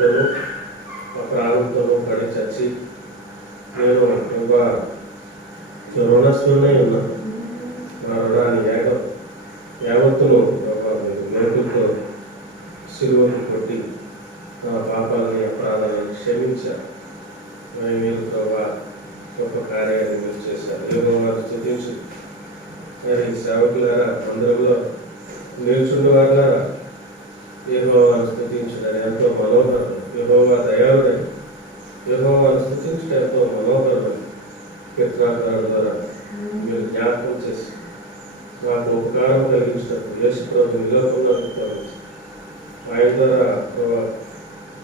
ఆనందంతోనూ మా ప్రాణంతోనూ పడి చచ్చి నేను ఇంకా రుణస్థులై ఉన్నాను. మా రుణాన్ని యావత్తును మేకులతో సిలువకు కొట్టి నా పాపాలని అపరాధాలను క్షమించారు. మీరు ప్రభా గొప్ప కార్యాన్ని మీరు చేశారు. యెహోవాను స్తుతించు. మరి సేవకులారా, మందిరంలో నిల్చుండి వారులారా, యెహోవాను స్తుతించడం ఎంతో మనోహరం. యెహోవా దయాళుడని యెహోవాను స్తుతించడం ఎంతో మనోహరం. కీర్తనాకారుల ద్వారా మీరు జ్ఞాపకం చేసి మాకు ఉపకారం కలిగించినప్పుడు యేసు ప్రభు నిలబడినట్టు ఆయన ద్వారా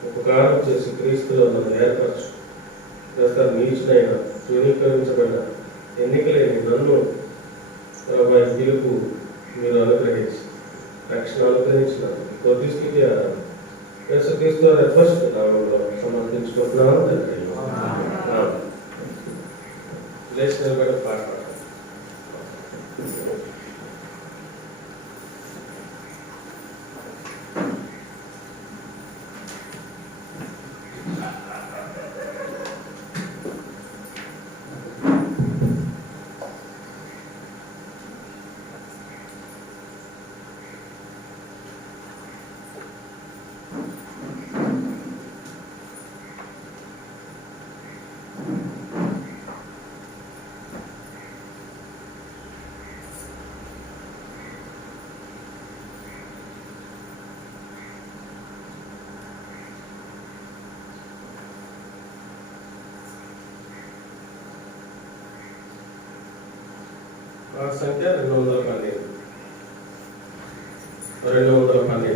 ఉపకారం చేసి క్రీస్తులో నన్ను ఏర్పరచు. ప్రస్తుతం నీచునైన ధృవీకరించబడిన ఎన్నికలేని నన్ను పిలుపు మీరు అనుగ్రహించి రక్షణ అనుగ్రహించిన కొద్ది స్థితి యేసుక్రీస్తు పరిశుద్ధ నామములో సమర్పించుకుంటున్నాము తండ్రి. లేచి నిలబడి పాట పాడాలి. సంఖ్య 212. 212.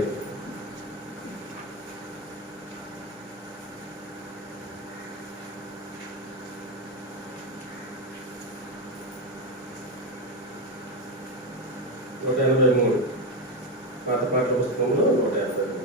నూట 183 పాత పాటల పుస్తకంలో 183.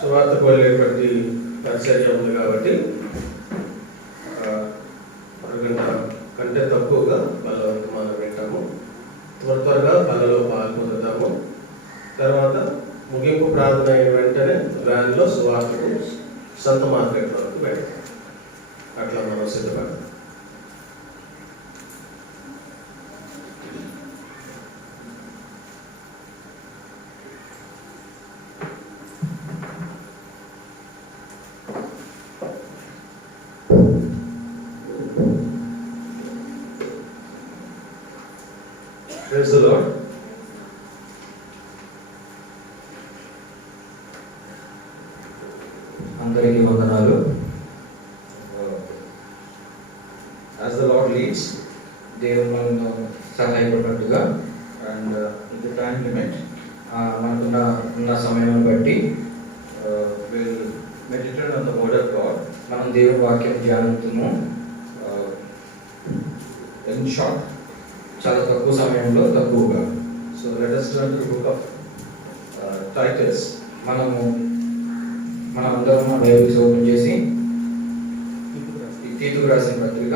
సువార్తకు వెళ్ళేటువంటి పరిచర్య ఉంది కాబట్టి అరగంట కంటే తక్కువగా పల్ల వర్తమానం వింటాము. త్వరగా పల్లలో పాల్గొంటాము. తర్వాత ముగింపు ప్రార్థన అయిన వెంటనే వ్యాన్లో సువార్తకు సంత మార్కెట్ వరకు వెళ్తాం. అట్లా మనం సిద్ధపడతాం. Praise the Lord. అందరికీ వందనాలు. As the Lord leads, దేవుడు మనకు సహాయపడినట్టుగా and in the time limit, మనకున్న సమయం బట్టి we'll meditate on the word of God. మనం దేవుని వాక్యం ధ్యానిస్తాము. In short, చాలా తక్కువ సమయంలో తక్కువగా. So let us turn to the book of Titus. మనమందరం బైబిల్స్ ఓపెన్ చేసి తీతుకు రాసిన పత్రిక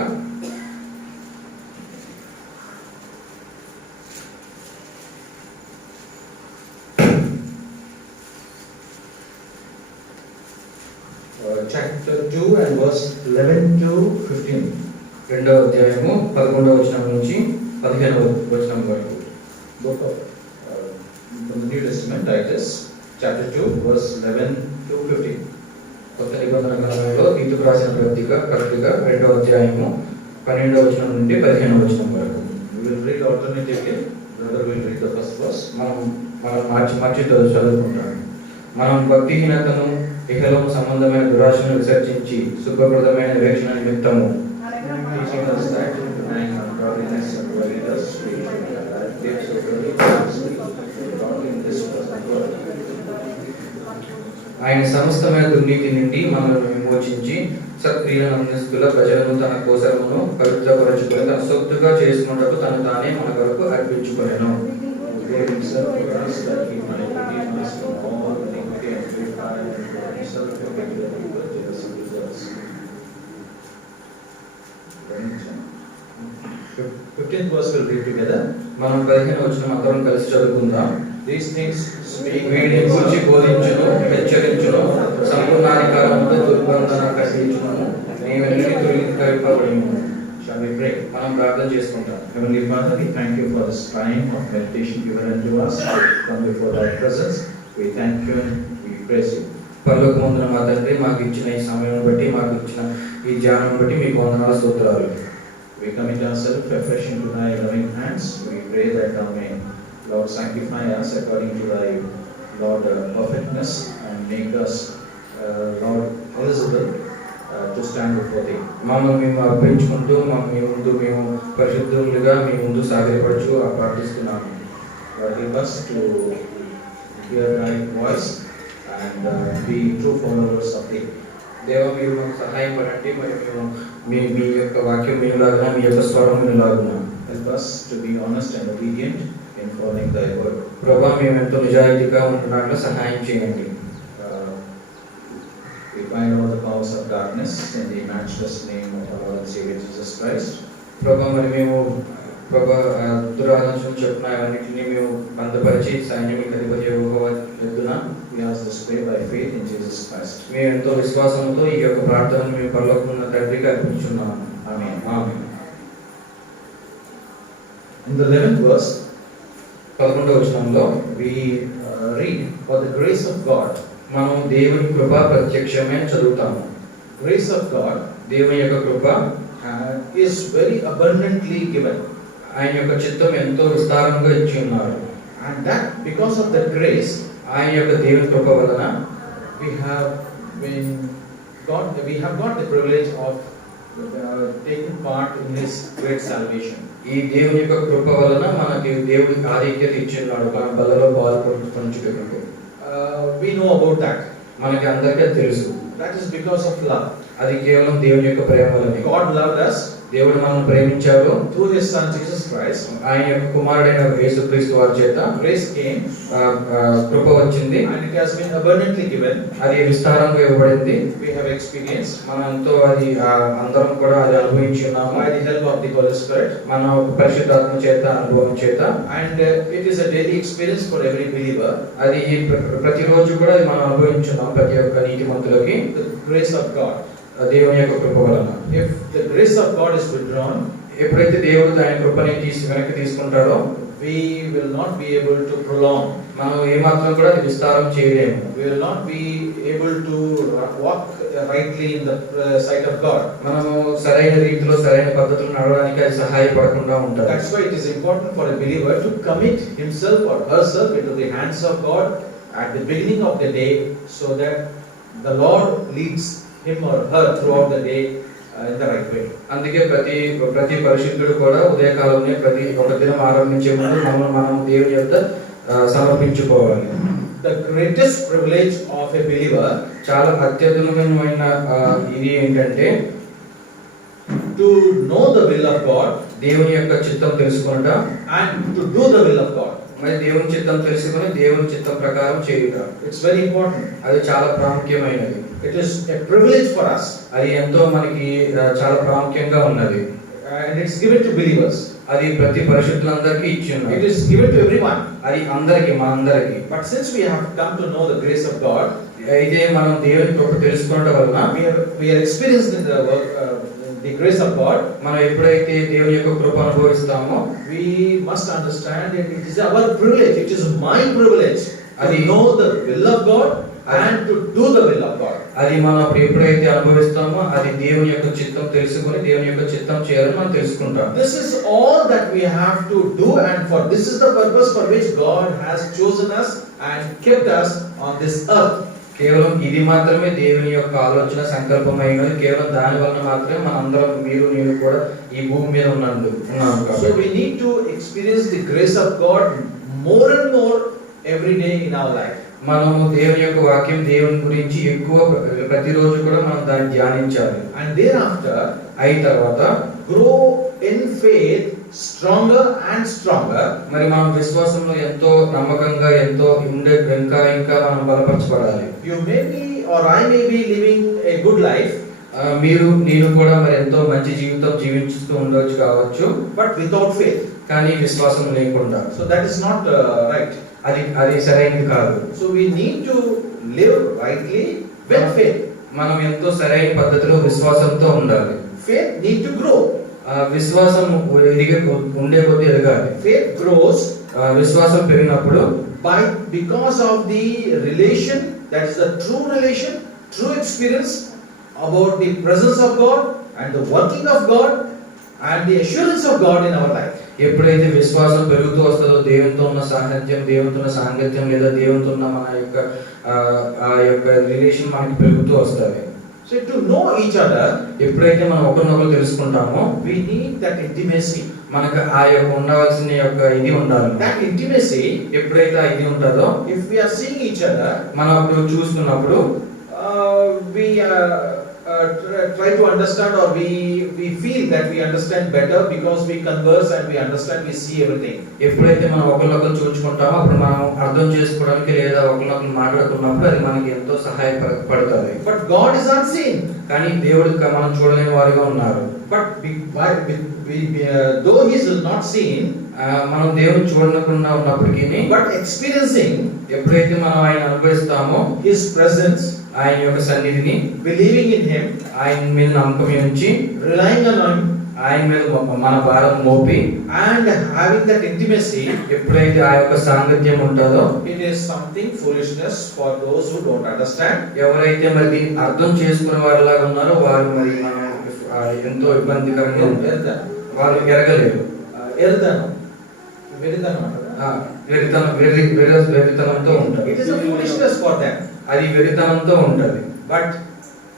chapter 2 and verse 11 to 15. రెండవ అధ్యాయము 11వ వచనం నుంచి 15వ వచనం వరకు. Book of from the New Testament, Titus, chapter 2, verse 11 to 15. కొత్త నిబంధన గ్రంథంలో తీతుకు రాసిన పత్రిక రెండవ అధ్యాయము 12వ వచనం నుండి 15వ వచనం వరకు. We will read alternatively. Brother will read the first verse. మనం మార్చి చదువుకుంటాం. మనం భక్తిహీనతను, ఇహలోక సంబంధమైన దురాశను విసర్జించి సుఖప్రదమైన నిరీక్షణ నిమిత్తము Teaching us that denying ungodliness and worldliness, we should live soberly, godly in this present world. ఆయన సమస్తమైన దుర్నీతి నుండి మనల్ని విమోచించి సత్క్రియలను అందిస్తున్న ప్రజలను తన కోసమును పవిత్రపరచుకొని తన సొత్తుగా చేసుకున్నట్టు తను తానే మన కొరకు అర్పించుకొనెను. Gave himself for us that he might redeem us from all iniquity and purify himself from the people jealous of us. 15th verse we'll read together. మనం 15వ వచనం అందరం కలిసి చదువుకుందాం. These things వీడిని గూర్చి బోధించును, హెచ్చరించును, సంపూర్ణాధికారముతో దుర్బంధన కలిగించును, నీవు ఎన్ని తొలగింపబడిను. Shall we pray? మనం ప్రార్థన చేసుకుంటాం. Heavenly Father, we thank you for this time of meditation given unto us. Come before thy presence. We thank you and we praise you. పరలోకమందున మా తండ్రి, మాకు ఇచ్చిన ఈ సమయం బట్టి, మాకు ఇచ్చిన ఈ ధ్యానం బట్టి మీకు వందనాలు, స్తోత్రాలు. We commit ourselves afresh into thy loving hands. We pray that thou may, Lord, sanctify us according to thy, Lord, perfectness and make us, Lord, eligible to stand before thee. మమ్మల్ని మేము అర్పించుకుంటూ మీ ముందు మేము పరిశుద్ధులుగా మీ ముందు సాగరపరచు ప్రార్థిస్తున్నాము. Lord, help us to hear thy voice and be true followers of thee. దేవ, మీరు మాకు సహాయం పడండి. మరి మేము మీ యొక్క వాక్యం వినలాగున, మీ యొక్క స్వరం వినలాగున. Help us to be honest and obedient in following thy word. ప్రభా, మేము ఎంతో నిజాయితీగా ఉంటున్నట్లు సహాయం చేయండి. We bind all the powers of darkness in the matchless name of our Lord and Savior Jesus Christ. ప్రభా, మరి మేము దురాలోచన చెప్పిన అవన్నిటిని మేము బంధపరిచి సైన్యములకు అధిపతి యెహోవా ఎద్దున We ask this prayer by faith in Jesus Christ. మేము ఎంతో విశ్వాసంతో ఈ యొక్క ప్రార్థనను మేము పరలోకమున్న తండ్రికి అర్పించున్నాము. Amen. Amen. In the 11th verse, 11వ వచనంలో we read, for the grace of God. మనం దేవుని కృప ప్రత్యక్షమే చదువుతాము. Grace of God దేవుని యొక్క కృప is very abundantly given. ఆయన యొక్క చిత్తం ఎంతో విస్తారంగా ఇచ్చి ఉన్నారు. And that because of the grace, ఆయన యొక్క దేవుని కృప వలన we have got the privilege of taking part in His great salvation. ఈ దేవుని యొక్క కృప వలన మనకి దేవుడి ఆధిక్యత ఇచ్చి ఉన్నాడు. మన బలలో పాల్పంచుటకు We know about that. మనకి అందరికీ తెలుసు. That is because of love. అది కేవలం దేవుని యొక్క ప్రేమ వలన. God loved us దేవుడు మనల్ని ప్రేమించాడు. through His Son Jesus Christ. ఆయన యొక్క కుమారుడైన యేసుక్రీస్తు వారి చేత Grace came కృప వచ్చింది. and it has been abundantly given. అది విస్తారంగా ఇవ్వబడింది. We have experienced మనంతో అది అందరం కూడా అది అనుభవించి ఉన్నాము. by the help of the Holy Spirit. మన పరిశుద్ధాత్మ చేత, అనుభవం చేత. And it is a daily experience for every believer. అది ప్రతిరోజు కూడా మనం అనుభవించున్నాం, ప్రతి ఒక్క నీతిమంతులకి. The grace of God. దేవుని యొక్క కృప వలన. If the grace of God is withdrawn, ఎప్పుడైతే దేవుడు ఆయన కృపని వెనక్కి తీసుకుంటాడో we will not be able to prolong. మనం ఏమాత్రం కూడా అది విస్తారం చేయలేము. We will not be able to walk rightly in the sight of God. మనము సరైన రీతిలో సరైన పద్ధతిలో నడవడానికి అది సహాయపడకుండా ఉంటుంది. That's why it is important for a believer to commit himself or herself into the hands of God at the beginning of the day, so that the Lord leads him or her throughout the day in the right way. అందుకే ప్రతి పరిశుద్ధుడు కూడా ఉదయకాలంలో ప్రతి ఒక దినం ఆరంభించే ముందు మనం దేవుని యొక్క సమర్పించుకోవాలి. The greatest privilege of a believer, చాలా అత్యద్భుతమైన ఇది ఏంటంటే to know the will of God దేవుని యొక్క చిత్తం తెలుసుకొనుట and to do the will of God. మరి దేవుని చిత్తం తెలుసుకొని దేవుని చిత్తం ప్రకారం చేయుట. It's very important. అది చాలా ప్రాముఖ్యమైనది. It is a privilege for us. అది ఎంతో మనకి చాలా ప్రాముఖ్యంగా ఉన్నది. And it's given to believers. అది ప్రతి పరిశుద్ధులందరికీ ఇచ్చి ఉన్నది. It is given to everyone. అది అందరికి, మా అందరికి. But since we have come to know the grace of God, అయితే మనం దేవుని కృప తెలుసుకోవడం వలన we are experienced in the grace of God. మనం ఎప్పుడైతే దేవుని యొక్క కృప అనుభవిస్తామో We must understand that it is our privilege. It is my privilege to know the will of God and to do the will of God. అది మనం ఎప్పుడైతే అనుభవిస్తామో అది దేవుని యొక్క చిత్తం తెలుసుకొని దేవుని యొక్క చిత్తం చేయాలని మనం తెలుసుకుంటాం. This is all that we have to do, and for this is the purpose for which God has chosen us and kept us on this earth. కేవలం ఇది మాత్రమే దేవుని యొక్క ఆలోచన సంకల్పమైనది. కేవలం దాని వలన మాత్రమే మనందరం, మీరు నేను కూడా ఈ భూమి మీద ఉన్నాము కాబట్టి. So we need to experience the grace of God more and more every day in our life. మనము దేవుని యొక్క వాక్యం, దేవుని గురించి ఎక్కువ ప్రతిరోజు కూడా మనం దాన్ని ధ్యానించాలి. And thereafter అయిన తర్వాత grow in faith stronger and stronger. మరి మనం విశ్వాసంలో ఎంతో నమ్మకంగా ఎంతో ఇంకా మనం బలపరచబడాలి. You may be or I may be living a good life, మీరు నేను కూడా మరి ఎంతో మంచి జీవితం జీవించుతూ ఉండొచ్చు కావచ్చు, but without faith. కానీ విశ్వాసం లేకుండా. So that is not right. అది సరైనది కాదు. So we need to live rightly with faith. మనం ఎంతో సరైన పద్ధతిలో విశ్వాసంతో ఉండాలి. Faith need to grow. విశ్వాసం ఉండే కొద్ది ఎదగాలి. Faith grows విశ్వాసం పెరిగినప్పుడు because of the relation, that is the true relation, true experience about the presence of God and the working of God and the assurance of God in our life. ఎప్పుడైతే విశ్వాసం పెరుగుతూ వస్తుందో దేవునితో ఉన్న సాహచర్యం, దేవునితో ఉన్న సాంగత్యం లేదా దేవునితో ఉన్న మన యొక్క ఆ యొక్క రిలేషన్ మనకి పెరుగుతూ వస్తుంది. So to know each other, ఎప్పుడైతే మనం ఒకరినొకరు తెలుసుకుంటామో we need that intimacy. మనకు ఆ యొక్క ఉండవలసిన యొక్క ఇది ఉండాలి. That intimacy, ఎప్పుడైతే ఆ ఇది ఉంటుందో, if we are seeing each other, మనం అప్పుడు చూస్తున్నప్పుడు we try to understand, or we feel that we understand better because we converse and we understand, we see everything. ఎప్పుడైతే మనం ఒకరినొకరు చూసుకుంటామో అప్పుడు మనం అర్థం చేసుకోవడానికి లేదా ఒకరినొకరు మాట్లాడుకున్నప్పుడు అది మనకి ఎంతో సహాయపడుతుంది. But God is unseen. కానీ దేవుడు మనం చూడలేని వారిగా ఉన్నారు. But though he is not seen, మనం దేవుని చూడకుండా ఉన్నప్పటికీ but experiencing ఎప్పుడైతే మనం ఆయన అనుభవిస్తామో his presence, ఆయన యొక్క సన్నిధిని, believing in him, ఆయన మీద నమ్మకం ఉంచి, relying on him, ఆయన మీద మన భారం మోపి, and having that intimacy, ఎప్పుడైతే ఆ యొక్క సాంగత్యం ఉంటుందో, it is something foolishness for those who don't understand. ఎవరైతే మరి దీన్ని అర్థం చేసుకునే వారిలాగా ఉన్నారో వారు మరి మనం ఎంతో ఇబ్బందికరంగా ఉంటుంది. వారు ఎరగలేరు. వెరితనంతో ఉంటారు. It is a foolishness for them. అది వెరితనంతో ఉంటది. But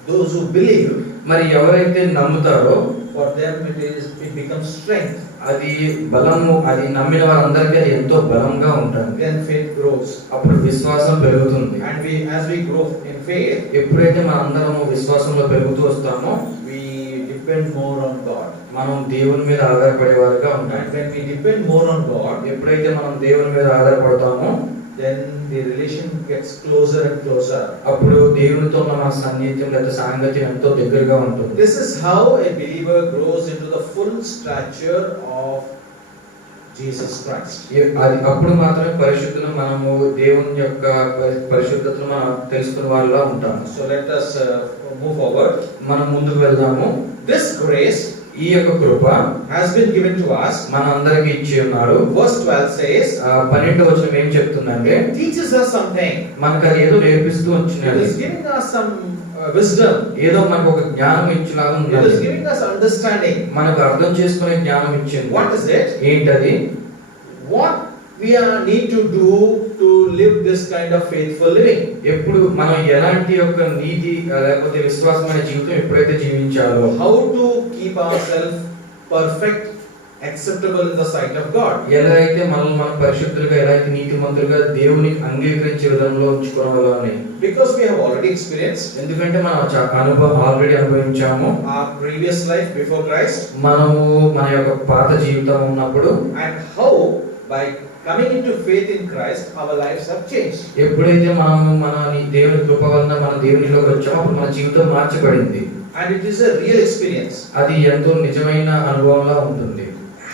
those who believe, మరి ఎవరైతే నమ్ముతారో for them it becomes strength. అది బలము, అది నమ్మిన వారందరికీ అది ఎంతో బలంగా ఉంటుంది. Then faith grows. అప్పుడు విశ్వాసం పెరుగుతుంది. And as we grow in faith, ఎప్పుడైతే మన అందరము విశ్వాసంలో పెరుగుతూ వస్తామో we depend more on God. మనం దేవుని మీద ఆధారపడే వారుగా ఉంటాం. And when we depend more on God, ఎప్పుడైతే మనం దేవుని మీద ఆధారపడతామో then the relation gets closer and closer. అప్పుడు దేవునితో ఉన్న మన సన్నిహిత్యం లేదా సాంగత్యం ఎంతో దగ్గరగా ఉంటుంది. This is how a believer grows into the full stature of Jesus Christ. అది అప్పుడు మాత్రమే పరిశుద్ధులు, మనము దేవుని యొక్క పరిశుద్ధతను మనం తెలుసుకునే వాళ్ళలా ఉంటాము. So let us move forward. మనం ముందుకు వెళ్దాము. This grace, ఈ యొక్క కృప has been given to us. మన అందరికి ఇచ్చి ఉన్నారు. Verse 12 says, 12వ వచనం ఏం చెప్తుందంటే, it teaches us something. మనకు అది ఏదో నేర్పిస్తూ It వచ్చినది. is giving us some wisdom. ఏదో మనకు ఒక జ్ఞానం ఇచ్చిలాగా It ఉన్నది. is giving us understanding. మనకు అర్థం చేసుకునే జ్ఞానం ఇచ్చింది. What is it? ఏంటది? What we need to do to live this kind of faithful living. ఎప్పుడు మనం ఎలాంటి యొక్క నీతి లేకపోతే విశ్వాసమైన జీవితం ఎప్పుడైతే జీవించాలో, How to keep ourselves perfect, acceptable in the sight of God. ఎలా అయితే మనల్ని మనం పరిశుద్ధులుగా, ఎలా అయితే నీతిమంతులుగా దేవునికి అంగీకరించే విధంలో ఉంచుకోవాలని. Because we have already experienced ఎందుకంటే మనం అనుభవం already అనుభవించాము. our previous life before Christ, మనము మన యొక్క పాత జీవితం ఉన్నప్పుడు, and how by coming into faith in Christ our lives have changed. ఎప్పుడైతే మనము మన దేవుని కృప వలన మన దేవునిలోకి వచ్చామో అప్పుడు మన జీవితం మార్చబడింది. And it is a real experience. అది ఎంతో నిజమైన అనుభవంలా ఉంటుంది.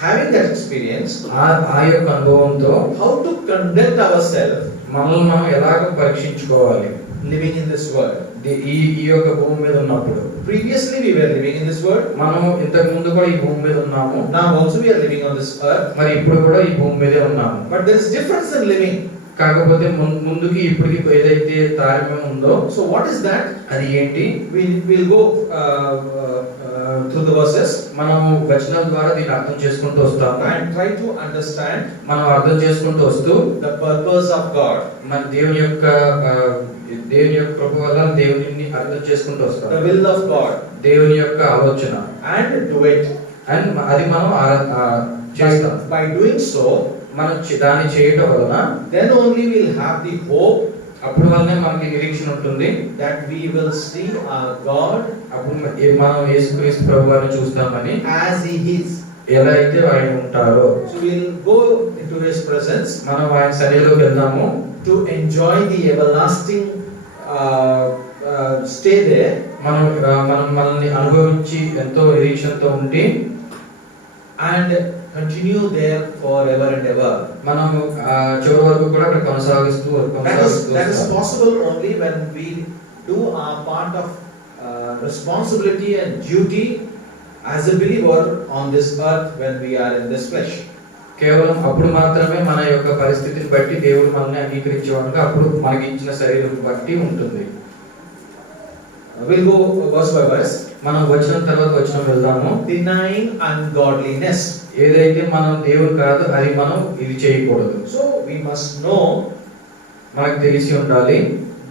Having that experience, ఆ యొక్క అనుభవంతో how to conduct ourselves మనల్ని మనం ఎలాగ పరీక్షించుకోవాలి living in this world. ఈ యొక్క భూమి మీద ఉన్నప్పుడు. Previously we were living in this world. మనము ఇంతకు ముందు కూడా ఈ భూమి మీద ఉన్నాము. Now also we are living on this earth. మరి ఇప్పుడు కూడా ఈ భూమి మీదే ఉన్నాము. But there is difference in living. కాకపోతే ముందుకి ఇప్పటికి ఏదైతే తారతమ్యం ఉందో, So what is that? అది ఏంటి? We'll go through the verses మనము వచనాల ద్వారా దీన్ని అర్థం చేసుకుంటూ వస్తాము. and try to understand మనం అర్థం చేసుకుంటూ వస్తూ the purpose of God, మన దేవుని యొక్క కృప వల్ల దేవుని అర్థం చేసుకుంటూ వస్తాం. the will of God, దేవుని యొక్క ఆలోచన, and do it. అండ్ అది మనం చేస్తాం. By doing so, మనం దాన్ని చేయటం వలన then only we'll have the hope అప్పుడు వల్లనే మనకి నిరీక్షణ ఉంటుంది. that we will see our God అప్పుడు మనం యేసుక్రీస్తు ప్రభువారిని చూస్తామని, as He is. ఎలా అయితే ఆయన ఉంటారో. So we'll go into His presence మనం ఆయన సన్నిధిలోకి వెళ్దాము. to enjoy the everlasting stay there. మనం మనల్ని అనుభవించి ఎంతో నిరీక్షణతో ఉండి, And continue there forever and ever. మనం చివరి వరకు కూడా అక్కడ కొనసాగిస్తూ That is possible only when we do our part of responsibility and duty as a believer on this earth when we are in this flesh. కేవలం అప్పుడు మాత్రమే మన యొక్క పరిస్థితిని బట్టి దేవుడు మనల్ని అంగీకరించేవాడుగా అప్పుడు మనకి ఇచ్చిన శరీరం బట్టి ఉంటుంది. We'll go verse by verse. మనం వచ్చిన తర్వాత వచ్చిన వెళ్దాము. Denying ungodliness. ఏదైతే మనం దేవుడు కాదు అది మనం ఇది చేయకూడదు. So we must know, మనకు తెలిసి ఉండాలి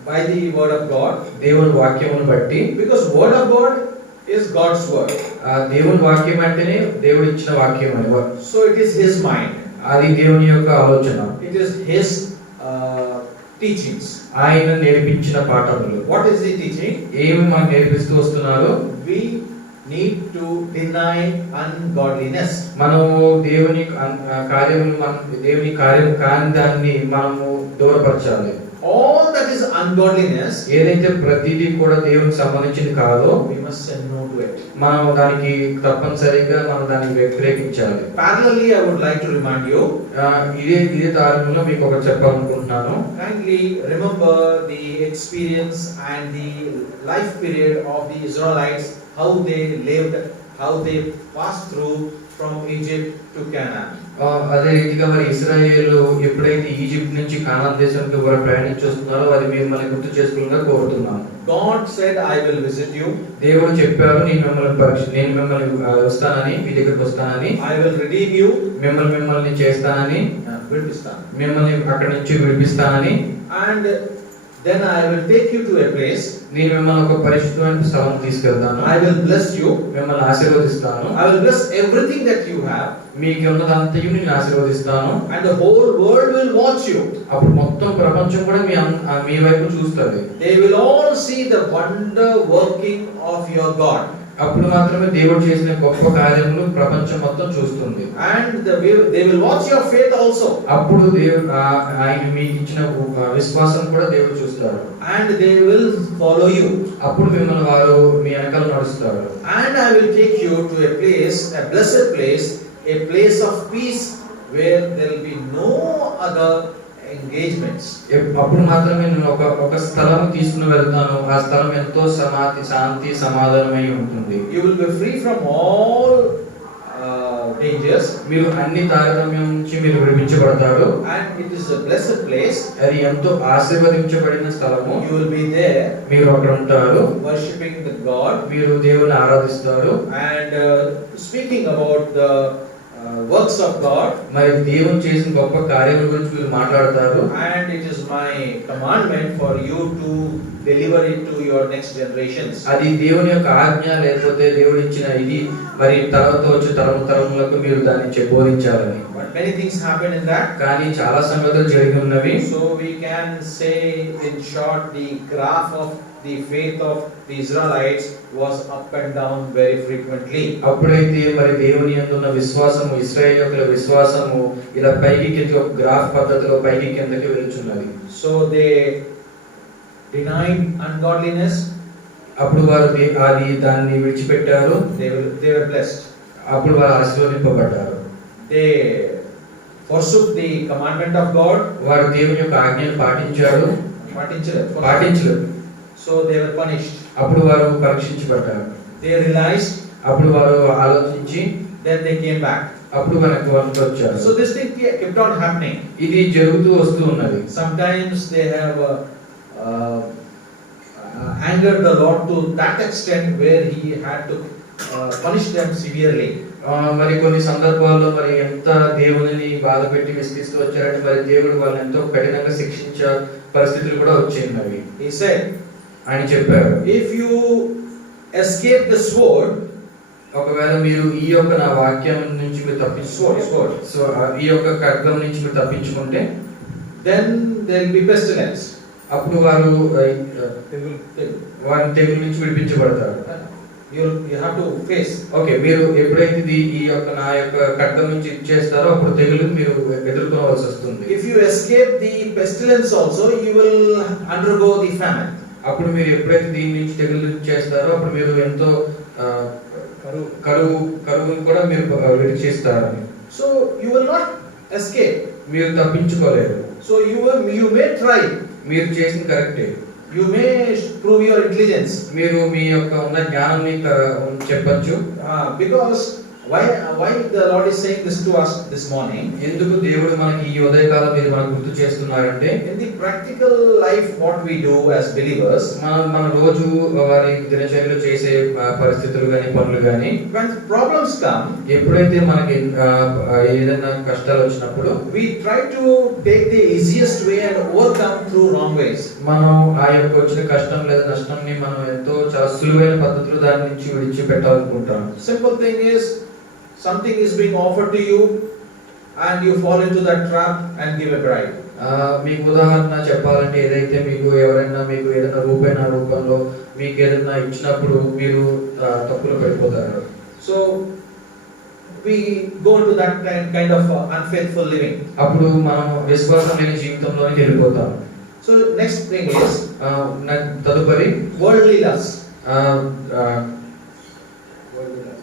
by the word of God, దేవుని వాక్యమును బట్టి, because word of God is God's word. దేవుని వాక్యం అంటేనే దేవుడు ఇచ్చిన వాక్యం అని. So it is His mind. అది దేవుని యొక్క ఆలోచన. It is His teachings. ఆయన నేర్పించిన పాఠములు. What is He teaching? ఏమి మనకు నేర్పిస్తూ వస్తున్నారు? We need to deny ungodliness. మనము దేవుని కార్యములు దేవుని కార్యం కాని దాన్ని మనము దూరపరచాలి. All that is ungodliness, ఏదైతే ప్రతిదీ కూడా దేవునికి సంబంధించింది కాదో we must say no to it. మనం దానికి తప్పనిసరిగా మనం దానికి వ్యతిరేకించాలి. Parallelly, I would like to remind you, ఇదే తారంలో మీకు ఒకటి చెప్పాలనుకుంటున్నాను. kindly remember the experience and the life period of the Israelites, how they lived, how they passed through from Egypt to Canaan. అదే రీతిగా మరి ఇశ్రాయేలు ఎప్పుడైతే ఈజిప్ట్ నుంచి కానాన్ దేశానికి వారు ప్రయాణించొస్తున్నారో అది మిమ్మల్ని గుర్తు చేసుకోవాలని కోరుతున్నాను. God said, I will visit you. దేవుడు చెప్పారు నేను మిమ్మల్ని వస్తానని, మీ దగ్గరికి వస్తానని, I will redeem you. మిమ్మల్ని చేస్తానని, మిమ్మల్ని అక్కడి నుంచి విడిపిస్తానని, and then I will take you to a place. నేను మిమ్మల్ని ఒక పరిశుద్ధమైన స్థలం తీసుకెళ్తాను. I will bless you. మిమ్మల్ని ఆశీర్వదిస్తాను. I will bless everything that you have. మీకు ఉన్నదంతయు నేను ఆశీర్వదిస్తాను. And the whole world will watch you. అప్పుడు మొత్తం ప్రపంచం కూడా మీ వైపు చూస్తుంది. They will all see the wonder working of your God. అప్పుడు మాత్రమే దేవుడు చేసిన గొప్ప కార్యములు ప్రపంచం మొత్తం చూస్తుంది. And they will watch your faith also. అప్పుడు దేవుడు ఆయన మీకు ఇచ్చిన విశ్వాసం కూడా దేవుడు చూస్తారు. And they will follow you. అప్పుడు మిమ్మల్ని వారు మీ వెనకాల నడుస్తారు. And I will take you to a place, a blessed place, a place of peace where there will be no other engagements. అప్పుడు మాత్రమే నేను ఒక స్థలం తీసుకుని వెళ్తాను. ఆ స్థలం ఎంతో శాంతి సమాధానమై ఉంటుంది. You will be free from all dangers. మీరు అన్ని తారతమ్యం నుంచి మీరు విడిపించబడతారు. And it is a blessed place. అది ఎంతో ఆశీర్వదించబడిన స్థలము. You will be there. మీరు అక్కడ ఉంటారు. Worshipping the God. మీరు దేవుని ఆరాధిస్తారు. And speaking about the works of God. మరి దేవుడు చేసిన గొప్ప కార్యాల గురించి మీరు మాట్లాడతారు. And it is my commandment for you to deliver it to your next generations. అది దేవుని యొక్క ఆజ్ఞ, లేకపోతే దేవుడు ఇచ్చిన ఇది మరి తర్వాత వచ్చే తరములకు మీరు దాన్ని బోధించాలని. But many things happen in that. కానీ చాలా సంగతులు జరిగి ఉన్నవి. So we can say in short, the graph of the faith of the Israelites was up and down very frequently. అప్పుడైతే మరి దేవుని యందు ఉన్న విశ్వాసము, ఇశ్రాయేలీయుల విశ్వాసము ఇలా పైకి కిందకి ఒక గ్రాఫ్ పద్ధతిలో పైకి కిందకి వెళ్తున్నది. So they denied ungodliness. అప్పుడు వారు దాన్ని విడిచిపెట్టారు. They were blessed. అప్పుడు వారు ఆశీర్వదింపబడ్డారు. They forsook the commandment of God. వారు దేవుని యొక్క ఆజ్ఞను పాటించారు. పాటించలేదు. So they were punished. అప్పుడు వారు పరీక్షించబడ్డారు. They realized. అప్పుడు వారు ఆలోచించి Then they came back. అప్పుడు వెనక్కి వచ్చారు. So this thing kept on happening. ఇది జరుగుతూ వస్తూ ఉన్నది. Sometimes they have angered the Lord to that extent where He had to punish them severely. మరి కొన్ని సందర్భాల్లో మరి ఎంత దేవుని బాధ పెట్టి విసిగిస్తూ వచ్చారంటే మరి దేవుడు వాళ్ళని ఎంతో కఠినంగా శిక్షించే పరిస్థితులు కూడా వచ్చేవి. He said, ఆయన చెప్పారు, if you escape the sword, ఒకవేళ మీరు ఈ యొక్క నా వాక్యం నుంచి మీరు సో ఈ యొక్క ఖడ్గం నుంచి మీరు తప్పించుకుంటే, then there will be pestilence. అప్పుడు వారు వారి తెగులు నుంచి విడిపించబడతారు. You have to face. Okay, మీరు ఎప్పుడైతే ఈ యొక్క నా యొక్క ఖడ్గం నుంచి ఇచ్చేస్తారో అప్పుడు తెగులు మీరు ఎదుర్కోవాల్సి వస్తుంది. If you escape the pestilence also, you will undergo the famine. అప్పుడు మీరు ఎప్పుడైతే దీని నుంచి తెగులు చేస్తారో అప్పుడు మీరు ఎంతో కరువును కూడా మీరు విడిచిస్తారు. So you will not escape. మీరు తప్పించుకోలేరు. So you may try. మీరు చేసిన కరెక్టే. You may prove your intelligence. మీరు మీ యొక్క ఉన్న జ్ఞానాన్ని చెప్పొచ్చు. Because why the Lord is saying this to us this morning? ఎందుకు దేవుడు మనకి ఈ ఉదయకాలం మీద మనకు గుర్తు చేస్తున్నారంటే, In the practical life, what we do as believers, మన రోజు వారి దినచర్యలో చేసే పరిస్థితులు గాని పనులు గాని, when problems come, ఎప్పుడైతే మనకి ఏదైనా కష్టాలు వచ్చినప్పుడు we try to take the easiest way and overcome through wrong ways. మనం ఆ యొక్క వచ్చిన కష్టం లేదా నష్టాన్ని మనం ఎంతో చాలా సులువైన పద్ధతిలో దాని నుంచి విడిచిపెట్టాలనుకుంటాం. Simple thing is, something is being offered to you and you fall into that trap and give a bribe. మీకు ఉదాహరణ చెప్పాలంటే, ఏదైతే ఎవరైనా మీకు ఏదైనా రూపంలో మీకు ఏదైనా ఇచ్చినప్పుడు మీరు తప్పులో పడిపోతారు. So we go into that kind of unfaithful living. అప్పుడు మనం విశ్వాసం లేని జీవితంలోకి వెళ్ళిపోతాం. So next thing is తదుపరి worldly lust.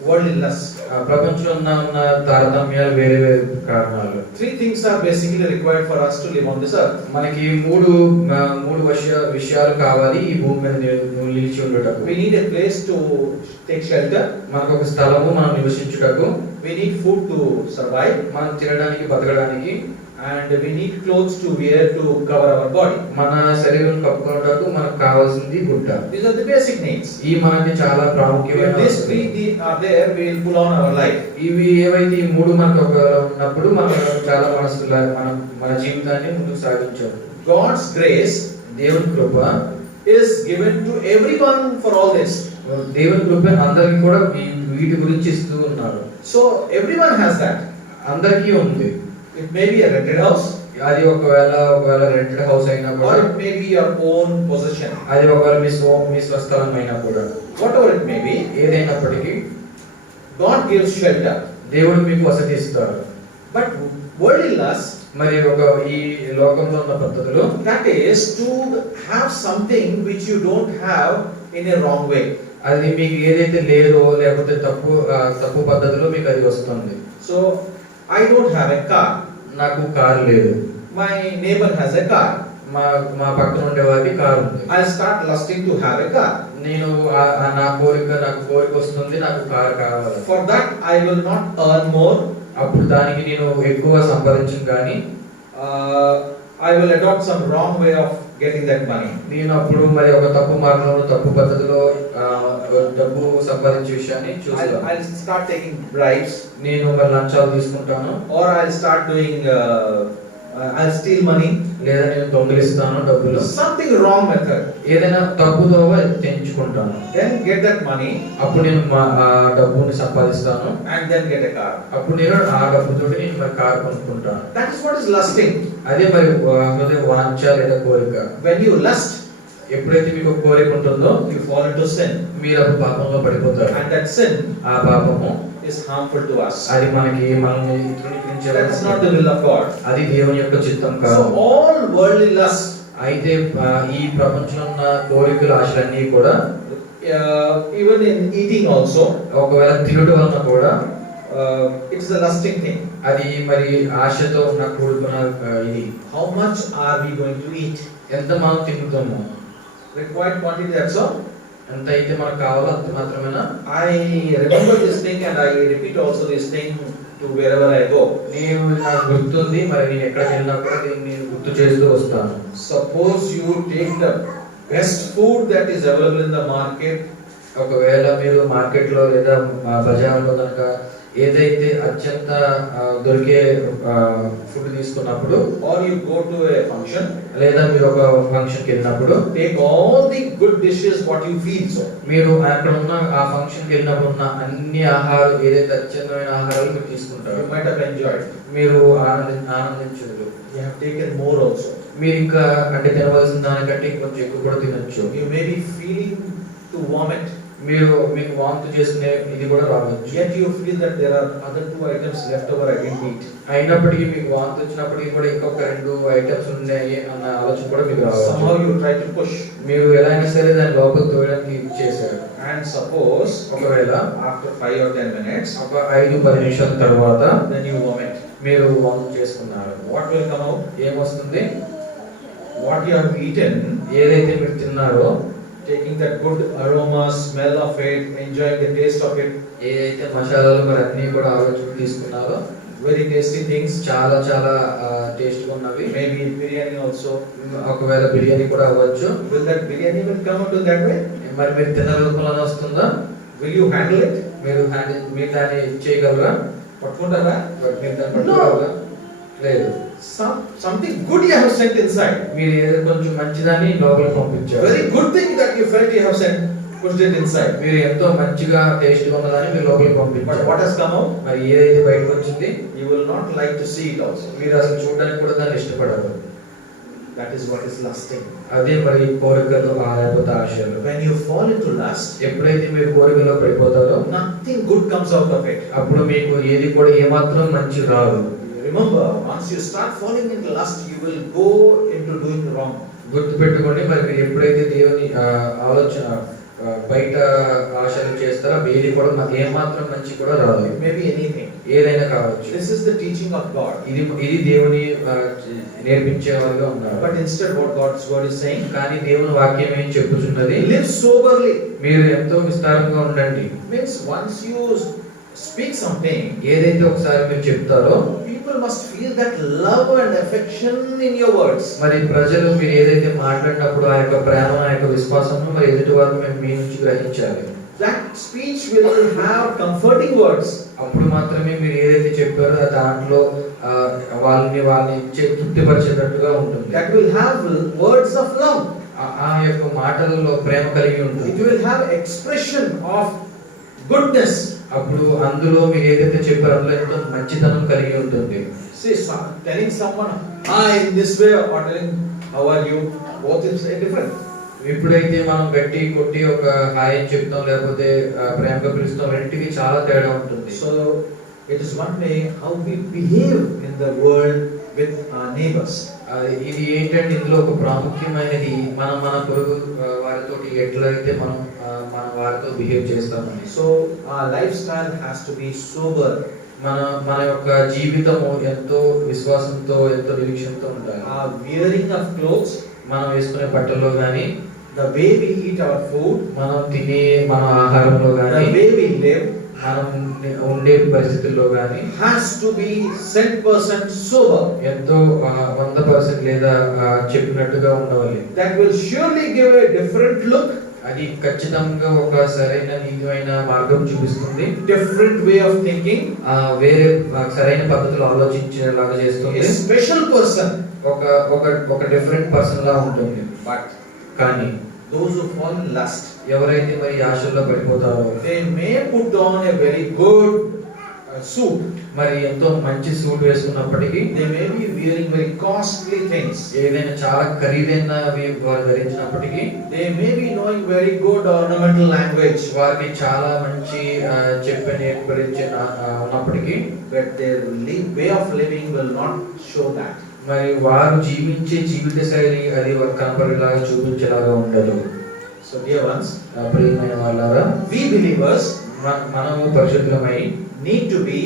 Worldly lust. ప్రపంచంలో ఉన్న తారతమ్యాలు వేరే వేరే కారణాలు. Three things are basically required for us to live on this earth. మనకి మూడు విషయాలు కావాలి ఈ భూమి మీద నిలిచి ఉండటకు. We need a place to take shelter. మనకు ఒక స్థలము మనం నివసించుటకు. We need food to survive. మనం తినడానికి బతకడానికి. And we need clothes to wear to cover our body. మన శరీరం కప్పుకొనుటకు మనకు కావాల్సింది గుడ్డ. These are the basic needs. ఈ మనకి చాలా ప్రాముఖ్యమైన. If these three are there, we will pull on our life. ఇవి ఏవైతే ఈ మూడు మనకు ఉన్నప్పుడు మనం చాలా మన జీవితాన్ని ముందుకు సాగించాం. God's grace, దేవుని కృప, is given to everyone for all this. దేవుని కృప అందరికీ కూడా వీటి గురించి ఇస్తూ ఉన్నారు. So everyone has that. అందరికీ ఉంది. It may be a rented house. అది ఒకవేళ రెంటెడ్ హౌస్ అయినా కూడా, or it may be your own possession. అది ఒకవేళ మీ స్వస్థలం అయినా కూడా, whatever it may be, ఏదైనప్పటికీ God gives shelter. దేవుడు మీకు వసతి ఇస్తారు. But worldly lust, మరి ఈ లోకంలో ఉన్న పద్ధతులు, that is to have something which you don't have in a wrong way. అది మీకు ఏదైతే లేదో లేకపోతే తప్పు పద్ధతిలో మీకు అది వస్తుంది. So I don't have a car. నాకు కారు లేదు. My neighbor has a car. మా పక్కన ఉండేవారికి కారు ఉంది. I'll start lusting to have a car. నాకు కోరిక వస్తుంది, నాకు కారు కావాలి. For that I will not earn more. అప్పుడు దానికి నేను ఎక్కువ సంపాదించను కానీ, I will adopt some wrong way of getting that money. నేను అప్పుడు మరి ఒక తప్పు మార్గంలో తప్పు పద్ధతిలో డబ్బు సంపాదించే విషయాన్ని చూస్తాను. I'll start taking bribes. నేను మరి లంచాలు తీసుకుంటాను. Or I'll start doing I'll steal money. లేదా నేను దొంగిలిస్తాను డబ్బులు. Something wrong method. ఏదైనా తప్పుతో తెంచుకుంటాను. Then get that money. అప్పుడు నేను డబ్బుని సంపాదిస్తాను. And then get a car. అప్పుడు నేను ఆ డబ్బుతో నేను మరి కారు కొనుక్కుంటాను. That is what is lusting. అదే మరి వాంఛ లేదా కోరిక. When you lust, ఎప్పుడైతే మీకు కోరిక ఉంటుందో, you fall into sin. మీరు అప్పుడు పాపంలో పడిపోతారు. And that sin, ఆ పాపము is harmful to us. అది మనల్ని తృణీకరించే. That's not the will of God. అది దేవుని యొక్క చిత్తం కాదు. So all worldly lust, అయితే ఈ ప్రపంచంలో ఉన్న కోరికల ఆశలన్నీ కూడా, even in eating also, ఒకవేళ తినడం వలన కూడా, it's a lusting thing. అది మరి ఆశతో ఉన్న కూడుకున్న ఇది. How much are we going to eat? ఎంత మనం తింటాము, Required quantity, that's all. ఎంత అయితే మనకు కావాలో అంత మాత్రమేనా? I remember this thing and I repeat also this thing to wherever I go. నాకు గుర్తుంది, మరి నేను ఎక్కడికి వెళ్ళినా కూడా దీన్ని గుర్తు చేస్తూ వస్తాను. Suppose you take the best food that is available in the market. ఒకవేళ మీరు మార్కెట్లో లేదా బజార్లో కనుక ఏదైతే అత్యంత దొరికే ఫుడ్ తీసుకున్నప్పుడు, or you go to a function, లేదా మీరు ఒక ఫంక్షన్కి వెళ్ళినప్పుడు, take all the good dishes what you feel so. మీరు అక్కడ ఉన్న ఆ ఫంక్షన్కి వెళ్ళినప్పుడు ఉన్న అన్ని ఆహారాలు, ఏదైతే అత్యంతమైన ఆహారాలు మీరు తీసుకుంటారు. You might have enjoyed. మీరు ఆనందించరు. You have taken more also. మీరు ఇంకా అంటే తినవలసిన దానికంటే కొంచెం ఎక్కువ కూడా తినొచ్చు. You may be feeling to vomit. మీకు వాంతి చేసుకునే ఇది కూడా రావచ్చు. Yet you feel that there are other 2 items left over I didn't eat. అయినప్పటికీ మీకు వాంతి వచ్చినప్పటికీ కూడా ఇంకొక 2 ఐటమ్స్ ఉన్నాయి అన్న ఆలోచన కూడా మీకు రావచ్చు. Somehow you try to push. మీరు ఎలా అయినా సరే దాని లోపల తోయడానికి ఇది చేశారు. And suppose ఒకవేళ after 5 or 10 minutes, ఒక 5-10 నిమిషాల తర్వాత then you vomit. మీరు వామిట్ చేసుకున్నారు. What will come out? ఏమొస్తుంది? What you have eaten, ఏదైతే మీరు తిన్నారో, taking that good aroma, smell of it, enjoying the taste of it, ఏదైతే మసాలాలు మరి అన్నీ కూడా ఆలోచన తీసుకున్నారో, very tasty things, చాలా చాలా టేస్ట్గా ఉన్నవి. maybe biryani also. ఒకవేళ బిర్యానీ కూడా అవ్వచ్చు. Will that biryani will come out in that way? మరి మీరు తిన్న రూపంలోనే వస్తుందా? Will you handle it? మీరు దాన్ని చేయగలరా? పట్టుకుంటారా? మీరు దాన్ని పట్టుకోగలరా? లేదు. Something good you have sent inside. మీరు ఏదో కొంచెం మంచిదాన్ని లోపలికి పంపించారు. Very good thing that you felt you have sent, pushed it inside. మీరు ఎంతో మంచిగా టేస్ట్ ఉన్నదాన్ని మీరు లోపలికి But పంపించారు. what has come out? మరి ఏదైతే బయటకు వచ్చింది, You will not like to see it also. మీరు అసలు చూడడానికి కూడా దాన్ని ఇష్టపడరు. That is what is lusting. అదే మరి కోరికలు లేకపోతే ఆశలు. When you fall into lust, ఎప్పుడైతే మీరు కోరికలో పడిపోతారో, nothing good comes out of it. అప్పుడు మీకు ఏది కూడా ఏమాత్రం మంచి రాదు. Remember, once you start falling into lust, you will go into doing wrong. గుర్తు పెట్టుకోండి, మరి మీరు ఎప్పుడైతే దేవుని ఆలోచన బయట ఆశలు చేస్తారో అవి ఏది కూడా మాకు ఏమాత్రం మంచి కూడా రాదు. It may be anything. ఏదైనా కావచ్చు. This is the teaching of God. ఇది దేవుని నేర్పించే వారిగా ఉన్నారు. But instead, what God's word is saying, కానీ దేవుని వాక్యం ఏం చెప్పుచున్నది? live soberly. మీరు ఎంతో విస్తారంగా ఉండండి. Means once you speak something, ఏదైతే ఒకసారి మీరు చెప్తారో, people must feel that love and affection in your words. మరి ప్రజలు మీరు ఏదైతే మాట్లాడినప్పుడు ఆ యొక్క ప్రేమ, ఆ యొక్క విశ్వాసం మరి ఎదుటి వారు మేము మీ నుంచి గ్రహించాలి. That speech will have comforting words. అప్పుడు మాత్రమే మీరు ఏదైతే చెప్పారో దాంట్లో వాళ్ళని తృప్తిపరిచేటట్టుగా ఉంటుంది. That will have words of love. ఆ యొక్క మాటలలో ప్రేమ కలిగి ఉంటుంది. It will have expression of goodness. అప్పుడు అందులో మీరు ఏదైతే చెప్పారో అందులో ఎంతో మంచితనం కలిగి ఉంటుంది. See, telling someone hi in this way or telling how are you, both is different. ఎప్పుడైతే మనం గట్టి కొట్టి ఒక హాయ్ అని చెప్తాం లేకపోతే ప్రేమగా పిలుస్తాం, రెండింటికి చాలా తేడా ఉంటుంది. So it is one way how we behave in the world with our neighbors. ఇది ఏంటంటే ఇందులో ఒక ప్రాముఖ్యమైనది మన పొరుగు వారితో ఎట్లయితే మనం మన వారితో బిహేవ్ చేస్తామని. So our lifestyle has to be sober. మన యొక్క జీవితము ఎంతో విశ్వాసంతో ఎంతో నిరీక్షణతో ఉండాలి. Our wearing of clothes, మనం వేసుకునే బట్టల్లో గాని, the way we eat our food, మనం తినే మన ఆహారంలో the గాని, way we live, మనం ఉండే పరిస్థితుల్లో గాని has to be 100% sober. ఎంతో 100% లేదా చెప్పినట్టుగా ఉండాలి. That will surely give a different look, అది ఖచ్చితంగా ఒక సరైన నిజమైన మార్గం చూపిస్తుంది. different way of thinking, వేరే సరైన పద్ధతిలో ఆలోచించేలాగా చేస్తుంది. a special person. ఒక డిఫరెంట్ పర్సన్ లా ఉంటుంది. But కానీ those who fall in lust, ఎవరైతే మరి ఆశల్లో పడిపోతారో, they may put on a very good suit, మరి ఎంతో మంచి suit వేసుకున్నప్పటికీ, they may be wearing very costly things, ఏదైనా చాలా ఖరీదైనవి వారు ధరించినప్పటికీ, they may be knowing very good ornamental language, వారికి చాలా మంచి చెప్పే నేర్పరించే ఉన్నప్పటికీ, but their way of living will not show that. మరి వారు జీవించే జీవిత శైలి అది వారు కనపడేలాగా చూపించేలాగా ఉండదు. So dear ones, ప్రియమైన వాళ్ళారా, we believers మనము పరిశుద్ధమై need to be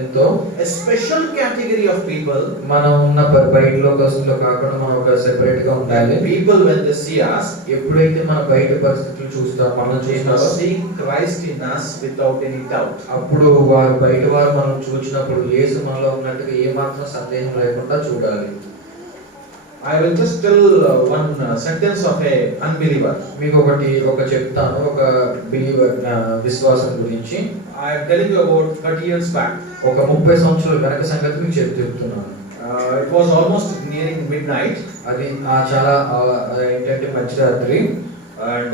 ఎంతో a special category of people. మనం ఉన్న బయట లోకస్తులో కాకుండా మనం ఒక సెపరేట్ గా ఉండాలి. People when they see us, ఎప్పుడైతే మన బయట పరిస్థితులు చూస్తాం, మనం they చూస్తామో, must see Christ in us without any doubt. అప్పుడు వారు బయట వారు మనం చూసినప్పుడు యేసు మనలో ఉన్నట్టుగా ఏ మాత్రం సందేహం లేకుండా చూడాలి. I will just tell one sentence of a unbeliever. మీకు ఒక చెప్తాను, ఒక బిలీవర్ విశ్వాసం గురించి. I am telling you about 30 years back. ఒక 30 సంవత్సరాల వెనక సంగతి మీకు చెప్తున్నాను. It was almost nearing midnight. అది చాలా ఏంటంటే మధ్యరాత్రి. And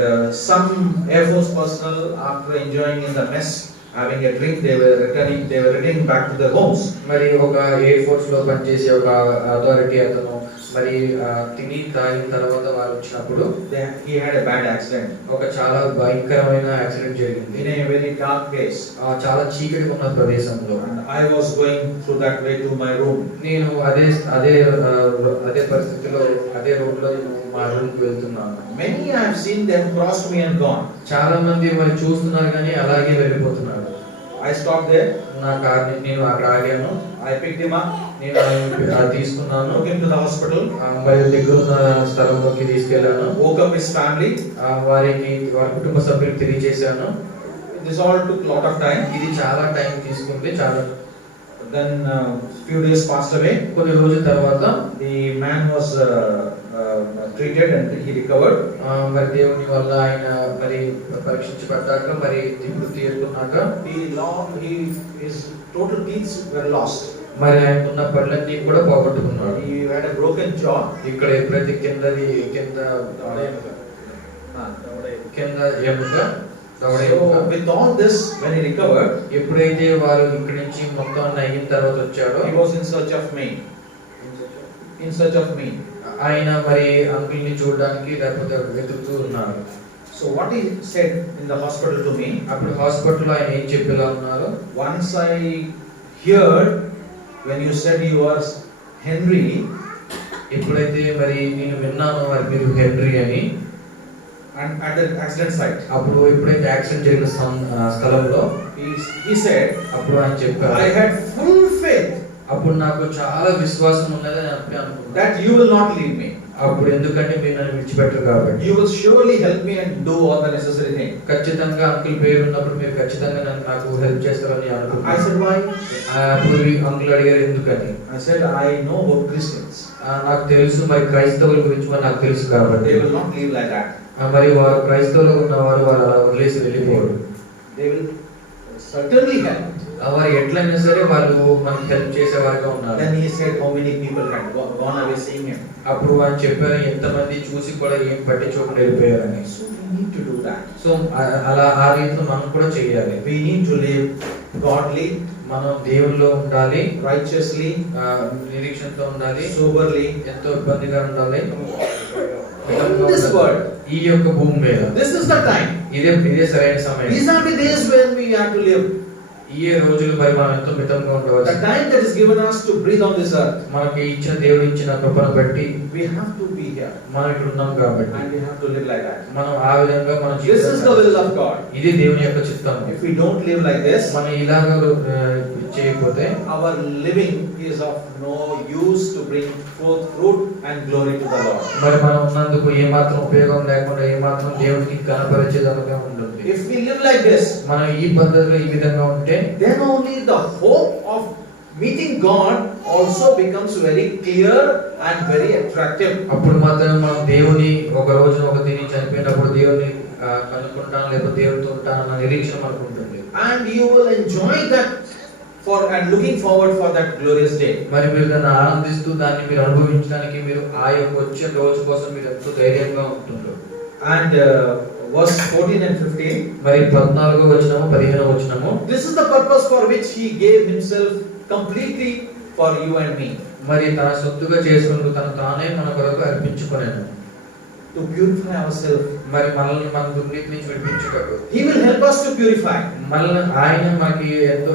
some Air Force personnel, after enjoying in the mess, having a drink, they were returning back to their homes. మరి ఒక ఎయిర్ ఫోర్స్ లో పనిచేసే ఒక అథారిటీ అతను మరి తిని తాగిన తర్వాత వారు వచ్చినప్పుడు he had a bad accident ఒక చాలా భయంకరమైన యాక్సిడెంట్ జరిగింది. in a very dark place. చాలా చీకటి ఉన్న ప్రదేశంలో. And I was going through that way to my room. నేను అదే పరిస్థితిలో అదే రోడ్ లో మా రూమ్ కి వెళ్తున్నాను. Many I have seen them crossed me and gone. చాలా మంది మరి చూస్తున్నారు కానీ అలాగే వెళ్ళిపోతున్నారు. I stopped there. నా కార్ నేను అక్కడ ఆగాను. I picked him up. నేను తీసుకున్నాను. Took him to the hospital. మరి దగ్గర ఉన్న స్థలంలోకి తీసుకెళ్లాను. Woke up his family. వారి కుటుంబ సభ్యులకు తెలియజేశాను. This all took lot of time. ఇది చాలా టైం తీసుకుంది. చాలా Then few days passed away. కొన్ని రోజుల తర్వాత The man was treated and he recovered. మరి దేవుని వల్ల ఆయన మరి పరీక్షించబడ్డాక మరి ఇప్పుడు తీరుకున్నాక His total teeth were lost. మరి ఆయనకున్న పళ్ళన్నీ కూడా పోగొట్టుకున్నాడు. He had a broken jaw. ఇక్కడ ఎప్పుడైతే కింద ఎముక So with all this, when he recovered, ఎప్పుడైతే వారు ఇక్కడి నుంచి మొత్తం అయిన తర్వాత వచ్చాడో he was in search of me. In search of me. ఆయన మరి అంకుల్ ని చూడడానికి లేకపోతే వెతుకుతూ ఉన్నారు. So what he said in the hospital to me, అప్పుడు హాస్పిటల్ ఆయన ఏం చెప్పేలా ఉన్నారు, once I heard when you said you are Henry, ఎప్పుడైతే మరి నేను విన్నాను మరి మీరు హెన్రీ అని, and at the accident site, అప్పుడు ఎప్పుడైతే యాక్సిడెంట్ జరిగిన స్థలంలో he said, అప్పుడు ఆయన చెప్పారు, I had full faith అప్పుడు నాకు చాలా విశ్వాసం ఉన్నది అని అనుకున్నాను, that you will not leave me. అప్పుడు ఎందుకంటే మీరు నన్ను విడిచిపెట్టరు కాబట్టి, You will surely help me and do all the necessary things. ఖచ్చితంగా అంకుల్ పేరు ఉన్నప్పుడు మీరు ఖచ్చితంగా నాకు హెల్ప్ చేస్తారని అనుకున్నాను. I said, why? అప్పుడు అంకుల్ అడిగారు ఎందుకని. I said, I know about Christians. నాకు తెలుసు మరి క్రైస్తవుల గురించి మరి నాకు తెలుసు కాబట్టి, They will not live like that. మరి వారు క్రైస్తవులు ఉన్నవారు వారు అలా వదిలేసి వెళ్ళిపోరు. They will certainly help. వారు ఎట్లయినా సరే వాళ్ళు మనకి హెల్ప్ చేసేవారుగా ఉన్నారు. Then he said how many people had gone away seeing him. అప్పుడు వాళ్ళు చెప్పారు ఎంతమంది చూసి కూడా ఏం పట్టించుకోకుండా వెళ్ళిపోయారని. So we need to do that. So అలా ఆ రీతిలో మనం కూడా చేయాలి. We need to live godly, మనం దేవుల్లో ఉండాలి, righteously, నిరీక్షణతో ఉండాలి, soberly, ఎంతో ఇబ్బందిగా ఉండాలి. in this world. ఈ యొక్క భూమి మీద This is the time. ఇదే సరైన సమయం. These are the days when we have to live. ఈ రోజులు మరి మనం ఎంతో మితంగా ఉండవచ్చు. The time that is given us to breathe on this earth. మనకి ఇచ్చిన దేవుడు ఇచ్చిన కృపను బట్టి We have to be here. మనం ఇక్కడ ఉన్నాం కాబట్టి, And we have to live like that. మనం ఆ విధంగా మన This is the will of God. ఇది దేవుని యొక్క చిత్తం. If we don't live like this, మనం ఇలాగ చేయకపోతే our living is of no use to bring forth fruit and glory to the Lord. మరి మనం ఉన్నందుకు ఏమాత్రం ఉపయోగం లేకుండా ఏమాత్రం దేవునికి కనపరిచేదనగా ఉంటుంది. If we live like this, మనం ఈ పద్ధతిలో ఈ విధంగా ఉంటే, then only the hope of meeting God also becomes very clear and very attractive. అప్పుడు మాత్రం మనం దేవుని ఒక రోజున ఒక తిని చనిపోయినప్పుడు దేవుని కనుక్కుంటాను లేకపోతే దేవునితో ఉంటానన్న నిరీక్షణ మనకు ఉంటుంది. And you will enjoy that and looking forward for that glorious day. మరి మీరు దాన్ని ఆనందిస్తూ దాన్ని మీరు అనుభవించడానికి మీరు ఆ యొక్క వచ్చే రోజు కోసం మీరు ఎంతో ధైర్యంగా ఉంటున్నారు. And verse 14 and 15, మరి 14వ వచనము 15వ వచనము, this is the purpose for which he gave himself completely for you and me. మరి తన సొత్తుగా చేసుకుంటూ తానే మన కొరకు అర్పించుకొనెను. To purify ourselves. మరి మనల్ని మన దుర్నీతి నుంచి విడిపించుటకు He will help us to purify. మనల్ని ఆయన మనకి ఎంతో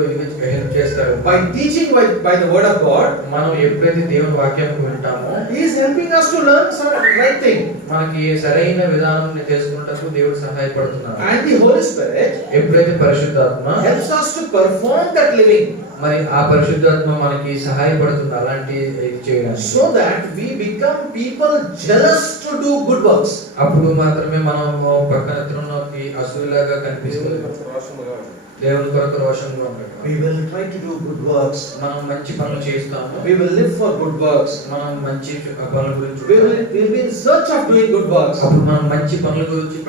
హెల్ప్ చేస్తారు. By teaching by the word of God, మనం ఎప్పుడైతే దేవుని వాక్యాన్ని వింటామో, he is helping us to learn some right thing. మనకి సరైన విధానాన్ని తెలుసుకున్నటకు దేవుడు సహాయపడుతున్నారు. And the Holy Spirit ఎప్పుడైతే పరిశుద్ధాత్మ helps us to perform that living. మరి ఆ పరిశుద్ధాత్మ మనకి సహాయపడుతుంది అలాంటి ఇది చేయడానికి. So that we become people jealous to do good works. అప్పుడు మాత్రమే మనం పక్కన తిరున్నకి అసూయలాగా కనిపిస్తుంది. దేవుని కొరకు రోషంగా ఉంటాం. We will try to do good works. మనం మంచి పనులు చేస్తాము. We will live for good works. మనం మంచి పనుల గురించి We will be in search of doing good works. అప్పుడు మనం మంచి పనుల గురించి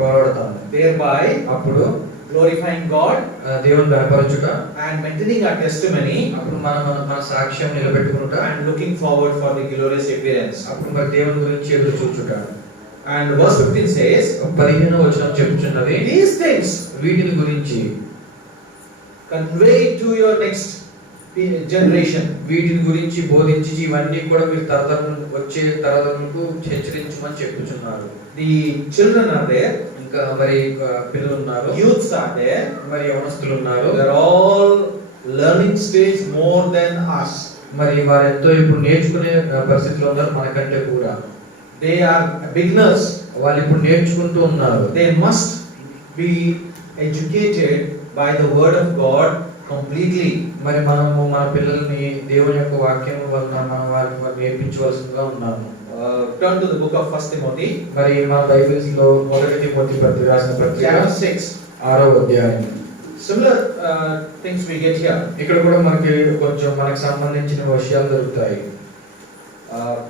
పోరాడతాము. Thereby, అప్పుడు glorifying God దేవుని కనపరచుట and maintaining our testimony అప్పుడు మన సాక్ష్యం నిలబెట్టుకుంటా and looking forward for the glorious appearance. అప్పుడు మరి దేవుని గురించి ఎదురు చూచుట. And verse 15 says, 15వ వచనం చెప్పుచున్నది, these things వీటిని గురించి convey to your next generation. వీటిని గురించి బోధించి ఇవన్నీ కూడా మీరు వచ్చే తరతరములకు హెచ్చరించమని చెప్పుచున్నారు. The children are there, ఇంకా మరి పిల్లలు ఉన్నారు, youths are there, మరి యవనస్తులు ఉన్నారు. they are all learning stage more than us. మరి వారు ఎంతో ఇప్పుడు నేర్చుకునే పరిస్థితిలో ఉన్నారు మనకంటే కూడా. They are beginners. వాళ్ళు ఇప్పుడు నేర్చుకుంటూ ఉన్నారు. They must be educated by the word of God completely. మరి మనము మన పిల్లల్ని దేవుని యొక్క వాక్యం వలన మనం వారికి నేర్పించవలసిందిగా ఉన్నాము. Turn to the book of 1 Timothy. మరి మన బైబిల్స్ లో 1 తిమోతి పత్రిక రాసిన పత్రిక Chapter 6. 6వ అధ్యాయం. Similar things we get here. ఇక్కడ కూడా మనకి కొంచెం మనకు సంబంధించిన విషయాలు దొరుకుతాయి.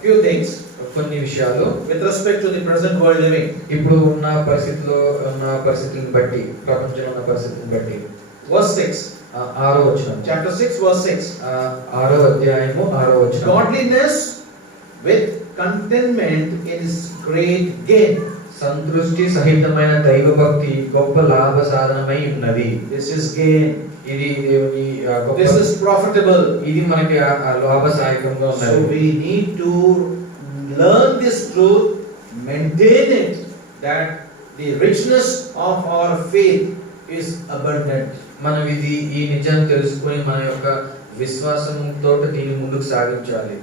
Few things కొన్ని విషయాలు with respect to the present world living. ఇప్పుడు ఉన్న పరిస్థితులను బట్టి, ప్రపంచంలో ఉన్న పరిస్థితిని బట్టి. Verse 6. 6వ వచనం. Chapter 6 verse 6. 6వ అధ్యాయము 6వ వచనం. Godliness with contentment is great gain. సంతృష్టి సహితమైన దైవ భక్తి గొప్ప లాభ సాధనమై ఉన్నది. This is gain. ఇది దేవుని గొప్ప, This is profitable. ఇది మనకి లాభసాయకంగా So ఉన్నది. we need to learn this truth, maintain it, that the richness of our faith is abundant. మనం ఈ నిజాన్ని తెలుసుకొని మన యొక్క విశ్వాసంతో దీన్ని ముందుకు సాగించాలి.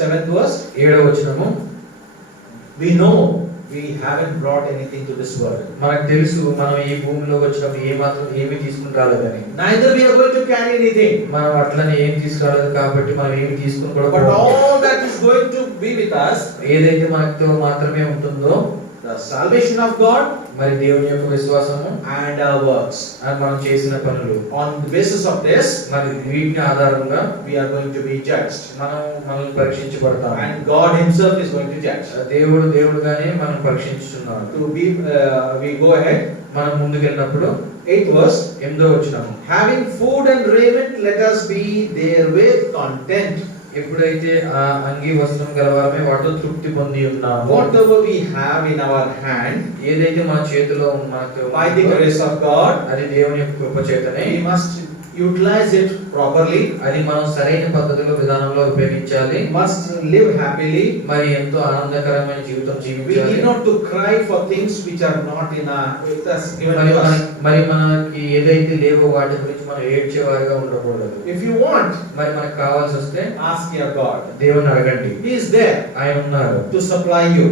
7th verse. 7వ వచనము. We know we haven't brought anything to this world. మనకు తెలుసు మనం ఈ భూమిలో వచ్చినప్పుడు ఏమి తీసుకుని రాలేదని. Neither we are going to carry anything. మనం అట్లనే ఏం తీసుకురాలేదు కాబట్టి మనం ఏమి తీసుకుని కూడా But all that is going to be with us, ఏదైతే మనతో మాత్రమే ఉంటుందో, the salvation of God మరి దేవుని యొక్క విశ్వాసము and our works. అని మనం చేసిన పనులు. On the basis of this, మరి వీటిని ఆధారంగా we are going to be judged. మనల్ని పరీక్షించబడతాం. And God Himself is going to judge. దేవుడుగానే మనం పరీక్షించుతున్నాడు. We go ahead. మనం ముందుకెళ్ళినప్పుడు 8th verse. 8వ వచనం. Having food and raiment, let us be therewith content. ఎప్పుడైతే ఆ అంగి వస్త్రం గలవారమే వాటితో తృప్తి పొంది ఉన్నాము. Whatever we have in our hand, ఏదైతే మన చేతిలో by the grace of God, అది దేవుని యొక్క కృప చేతనే we must utilize it properly. అది మనం సరైన పద్ధతిలో విధానంలో ఉపయోగించాలి. Must live happily. మరి ఎంతో ఆనందకరమైన జీవితం We జీవించాలి. need not to cry for things which are not with us, given to us. మరి మనకి ఏదైతే లేవో వాటి గురించి మనం ఏడ్చేవారిగా ఉండకూడదు. If you want, మరి మనకు కావాల్సి వస్తే ask your God. దేవుని అడగండి. He is there ఆయన ఉన్నారు to supply you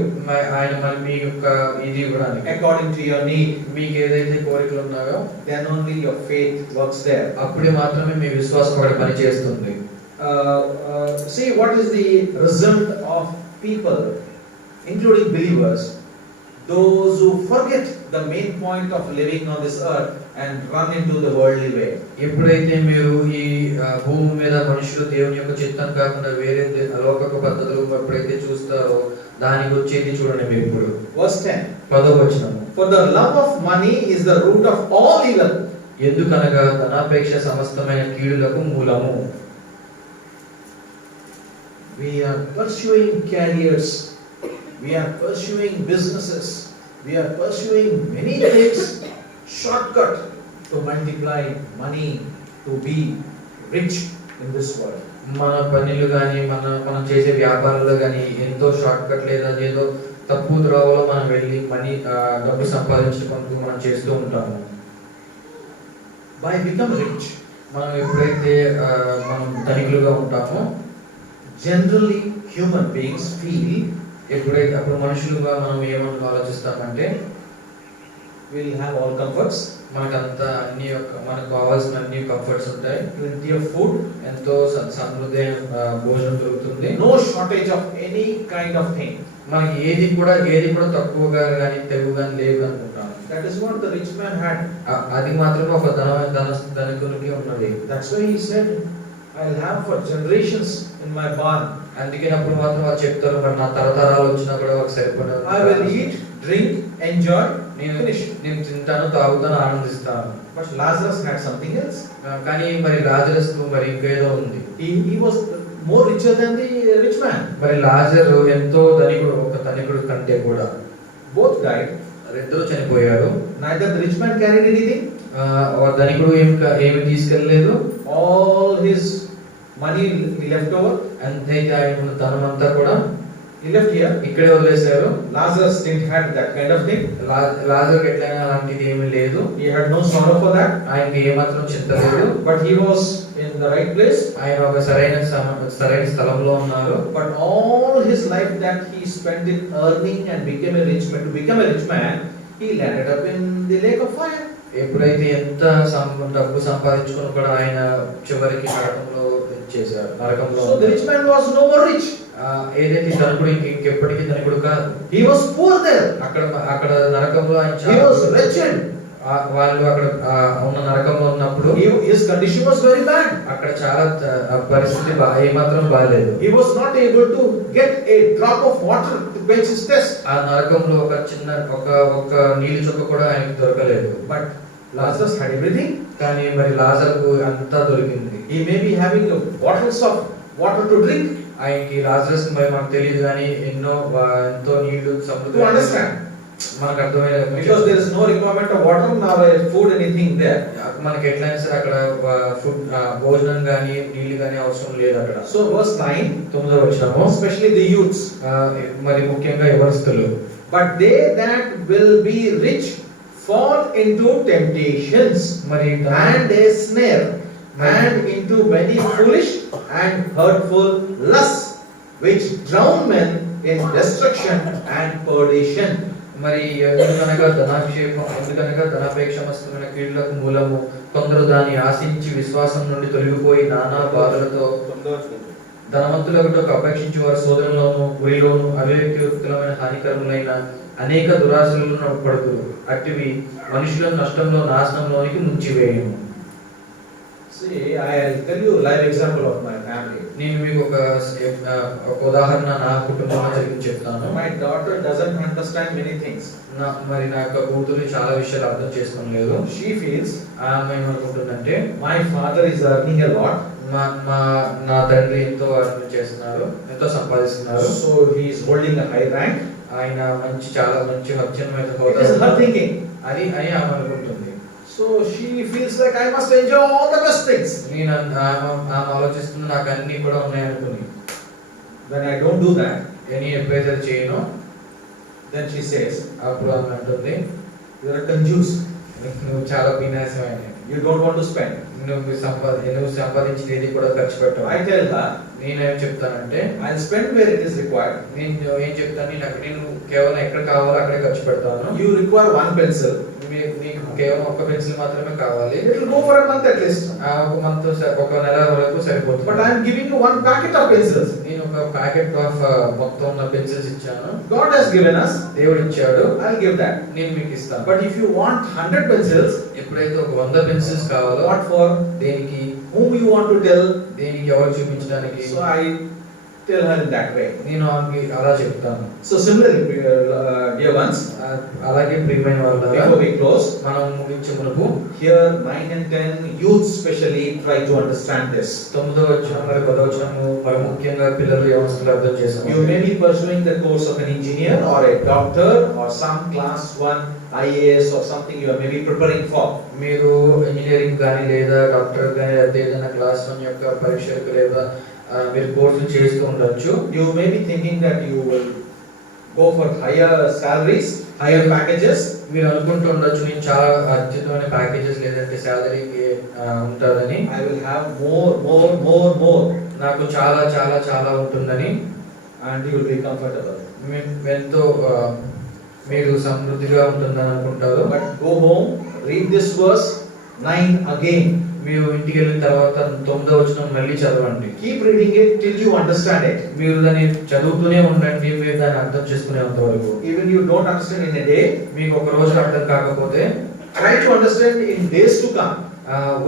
ఆయన మరి మీ యొక్క ఇది ఇవ్వడానికి, according to your need. మీకు ఏదైతే కోరికలు ఉన్నాయో Then only your faith works there. అప్పుడే మాత్రమే మీ విశ్వాసం అక్కడ పని చేస్తుంది. See what is the result of people, including believers, those who forget the main point of living on this earth and run into the worldly way. ఎప్పుడైతే మీరు ఈ భూమి మీద మనుషులు దేవుని యొక్క చిత్తం కాకుండా వేరే అలౌకిక పద్ధతులు ఎప్పుడైతే చూస్తారో దానికి వచ్చేది చూడండి మీరు ఇప్పుడు. Verse 10. 10వ వచనం. For the love of money is the root of all evil. ఎందుకనగా ధనాపేక్ష సమస్తమైన కీడులకు మూలము. We are pursuing careers, we are pursuing businesses, we are pursuing many things, shortcut to multiply money, to be rich in this world. మన పనులు కానీ మనం చేసే వ్యాపారాల్లో కానీ ఎంతో షార్ట్ కట్ లేదా ఏదో తప్పు ద్రోవలో మనం వెళ్ళి డబ్బు సంపాదించుకుంటూ మనం చేస్తూ ఉంటాము. By become rich, మనం ఎప్పుడైతే మనం ధనికులుగా ఉంటామో, generally human beings feel ఎప్పుడైతే అప్పుడు మనుషులుగా మనం ఏమని ఆలోచిస్తామంటే we'll have all comforts, మనకంతా మనకు కావాల్సిన అన్ని కంఫర్ట్స్ ఉంటాయి, plenty of food, ఎంతో సమృద్ధి భోజనం దొరుకుతుంది, no shortage of any kind of thing. మనకి ఏది కూడా తక్కువగా కానీ తెగువ కానీ లేవు అనుకుంటాం. That is what the rich man had. అది మాత్రమే ఒక ధనికునికి ఉన్నది. That's why he said, I'll have for generations in my barn. అందుకే అప్పుడు మాత్రం వాళ్ళు చెప్తారు, మరి నా తరతరాలు వచ్చినా కూడా ఒక సరిపడదు. I will eat, drink, enjoy, finish. నేను తింటాను, తాగుతాను, ఆనందిస్తాను. But Lazarus had something else. కానీ మరి లాజరస్ మరి ఇంకేదో ఉంది. He was more richer than the rich man. మరి లాజరు ఎంతో ధనికుడు, ఒక ధనికుడు కంటే కూడా. Both died. వారిద్దరూ చనిపోయారు. Neither the rich man carried anything. ధనికుడు ఏమి తీసుకెళ్ళలేదు. All his money he left over. అంతే ఆయన ధనమంతా కూడా He left here. ఇక్కడే వదిలేశారు. Lazarus didn't have that kind of thing. లాజరుకి ఎట్లయినా అలాంటిది ఏమీ లేదు. He had no sorrow for that. ఆయనకి ఏమాత్రం చింత లేదు. But he was in the right place. ఆయన ఒక సరైన స్థలంలో ఉన్నారు. But all his life that he spent in earning and became a rich man, to become a rich man, he landed up in the lake of fire. ఎప్పుడైతే ఎంత డబ్బు సంపాదించుకుని కూడా ఆయన చివరికి నరకంలో చేశారు. నరకంలో. So the rich man was no more rich. ఏదైతే ధనికుడు ఇంకెప్పటికీ ధనికుడు కాదు. He was poor there. అక్కడ నరకంలో ఆయన He was wretched. వాళ్ళు అక్కడ ఉన్న నరకంలో ఉన్నప్పుడు His condition was very bad. అక్కడ చాలా పరిస్థితి ఏమాత్రం బాగాలేదు. He was not able to get a drop of water to quench his thirst. ఆ నరకంలో ఒక చిన్న ఒక నీళ్ళు చుక్క కూడా ఆయనకు దొరకలేదు. But Lazarus had everything. కానీ మరి లాజరుకు అంతా దొరికింది. He may be having bottles of water to drink. ఆయనకి లాజరస్ మరి మనకు తెలియదు కానీ ఎంతో నీళ్లు To understand. మనకు అర్థమయ్యే Because there is no requirement of water nor food anything there. మనకి ఎట్లయినా సరే అక్కడ ఫుడ్ భోజనం గానీ నీళ్లు గానీ అవసరం లేదు అక్కడ. So verse 9, 9వ వచనము, especially the youths, మరి ముఖ్యంగా యవనస్తులు, but they that will be rich fall into temptations మరి and a snare and into many foolish and hurtful lusts which drown men in destruction and perdition. మరి ఎందుకనగా ధనాపేక్షమస్తున్న కీడులకు మూలము కొందరు దాన్ని ఆశించి విశ్వాసం నుండి తొలగిపోయి నానా బాధలతో ధనవంతులకు అపేక్షించి వారి శోధనలోను గురిలోను అవివేకయుక్తమైన హానికరములైన అనేక దురాశలను పడుతురు. అట్టివి మనుషులను నష్టంలో నాశనంలోనికి ముంచివేయము. See, I'll tell you a live example of my family. నేను మీకు ఒక ఉదాహరణ నా కుటుంబంలో జరిగి చెప్తాను. My daughter doesn't understand many things. మరి నా యొక్క కూతురు చాలా విషయాలు అర్థం చేసుకోలేదు. She feels ఆమె ఏమనుకుంటుందంటే my father is earning a lot. నా తండ్రి ఎంతో అర్థం చేస్తున్నారు, ఎంతో సంపాదిస్తున్నారు. So he is holding a high rank. ఆయన చాలా మంచి అత్యున్నత It హోదా is her thinking. అని ఆమె అనుకుంటుంది. So she feels like I must enjoy all the best things. నేను ఆమె ఆలోచిస్తుంది నాకు అన్ని కూడా ఉన్నాయి అనుకుని. When I don't do that, నేను ఎప్పుడైతే చేయను, then she says, అప్పుడు ఆమె అంటుంది, you are a conjuice. నువ్వు చాలా వినాశమైన, You don't want to spend. నువ్వు సంపాదించిన ఏది కూడా ఖర్చు పెట్టవు. I tell her, నేనేం చెప్తానంటే, I'll spend where it is required. నేను ఏం చెప్తాను, నేను కేవలం ఎక్కడ కావాలో అక్కడే ఖర్చు పెడతాను. You require one pencil. నీకు కేవలం ఒక పెన్సిల్ మాత్రమే కావాలి. It will go for a month at least. ఒక మంత్ ఒక నెల వరకు సరిపోతుంది. But I am giving you one packet of pencils. నేను ఒక ప్యాకెట్ ఆఫ్ మొత్తం ఉన్న పెన్సిల్స్ ఇచ్చాను. God has given us. దేవుడు ఇచ్చాడు. I'll give that. నేను మీకు ఇస్తాను. But if you want 100 pencils, ఎప్పుడైతే ఒక 100 పెన్సిల్స్ కావాలో, what for? దేనికి? Whom you want to tell? దేనికి ఎవరు చూపించడానికి? So I tell her in that way. నేను ఆమెకి అలా చెప్తాను. So similarly, dear ones, అలాగే ప్రియమైన వాళ్ళారా, before we close, మనం ముగించే మునుపు here 9 and 10 youth especially try to understand this. 9వ వచనం మరి 10వ వచనము మరి ముఖ్యంగా పిల్లలు యవనస్తులు అర్థం చేసుకోవాలి. You may be pursuing the course of an engineer or a doctor or some class 1 IAS or something you are maybe preparing for. మీరు ఇంజనీరింగ్ కానీ లేదా డాక్టర్ కానీ లేదా ఏదైనా క్లాస్ 1 యొక్క పరీక్షలకు లేదా మీరు కోర్సులు చేస్తూ ఉండొచ్చు. You may be thinking that you will go for higher salaries, higher packages. మీరు అనుకుంటూ ఉండొచ్చు నేను చాలా అద్భుతమైన ప్యాకేజెస్ లేదంటే సాలరీ ఉంటుందని. I will have more. నాకు చాలా చాలా చాలా ఉంటుందని. And you will be comfortable. ఎంతో మీరు సమృద్ధిగా ఉంటుందని అనుకుంటారు. But go home, read this verse 9 again. మీరు ఇంటికి వెళ్ళిన తర్వాత 9వ వచనం మళ్ళీ చదవండి. Keep reading it till you understand it. మీరు దాన్ని చదువుతూనే ఉండండి, మీరు దాన్ని అర్థం చేసుకునేంత వరకు. Even you don't understand in a day, మీకు ఒక రోజు అర్థం కాకపోతే try to understand in days to come.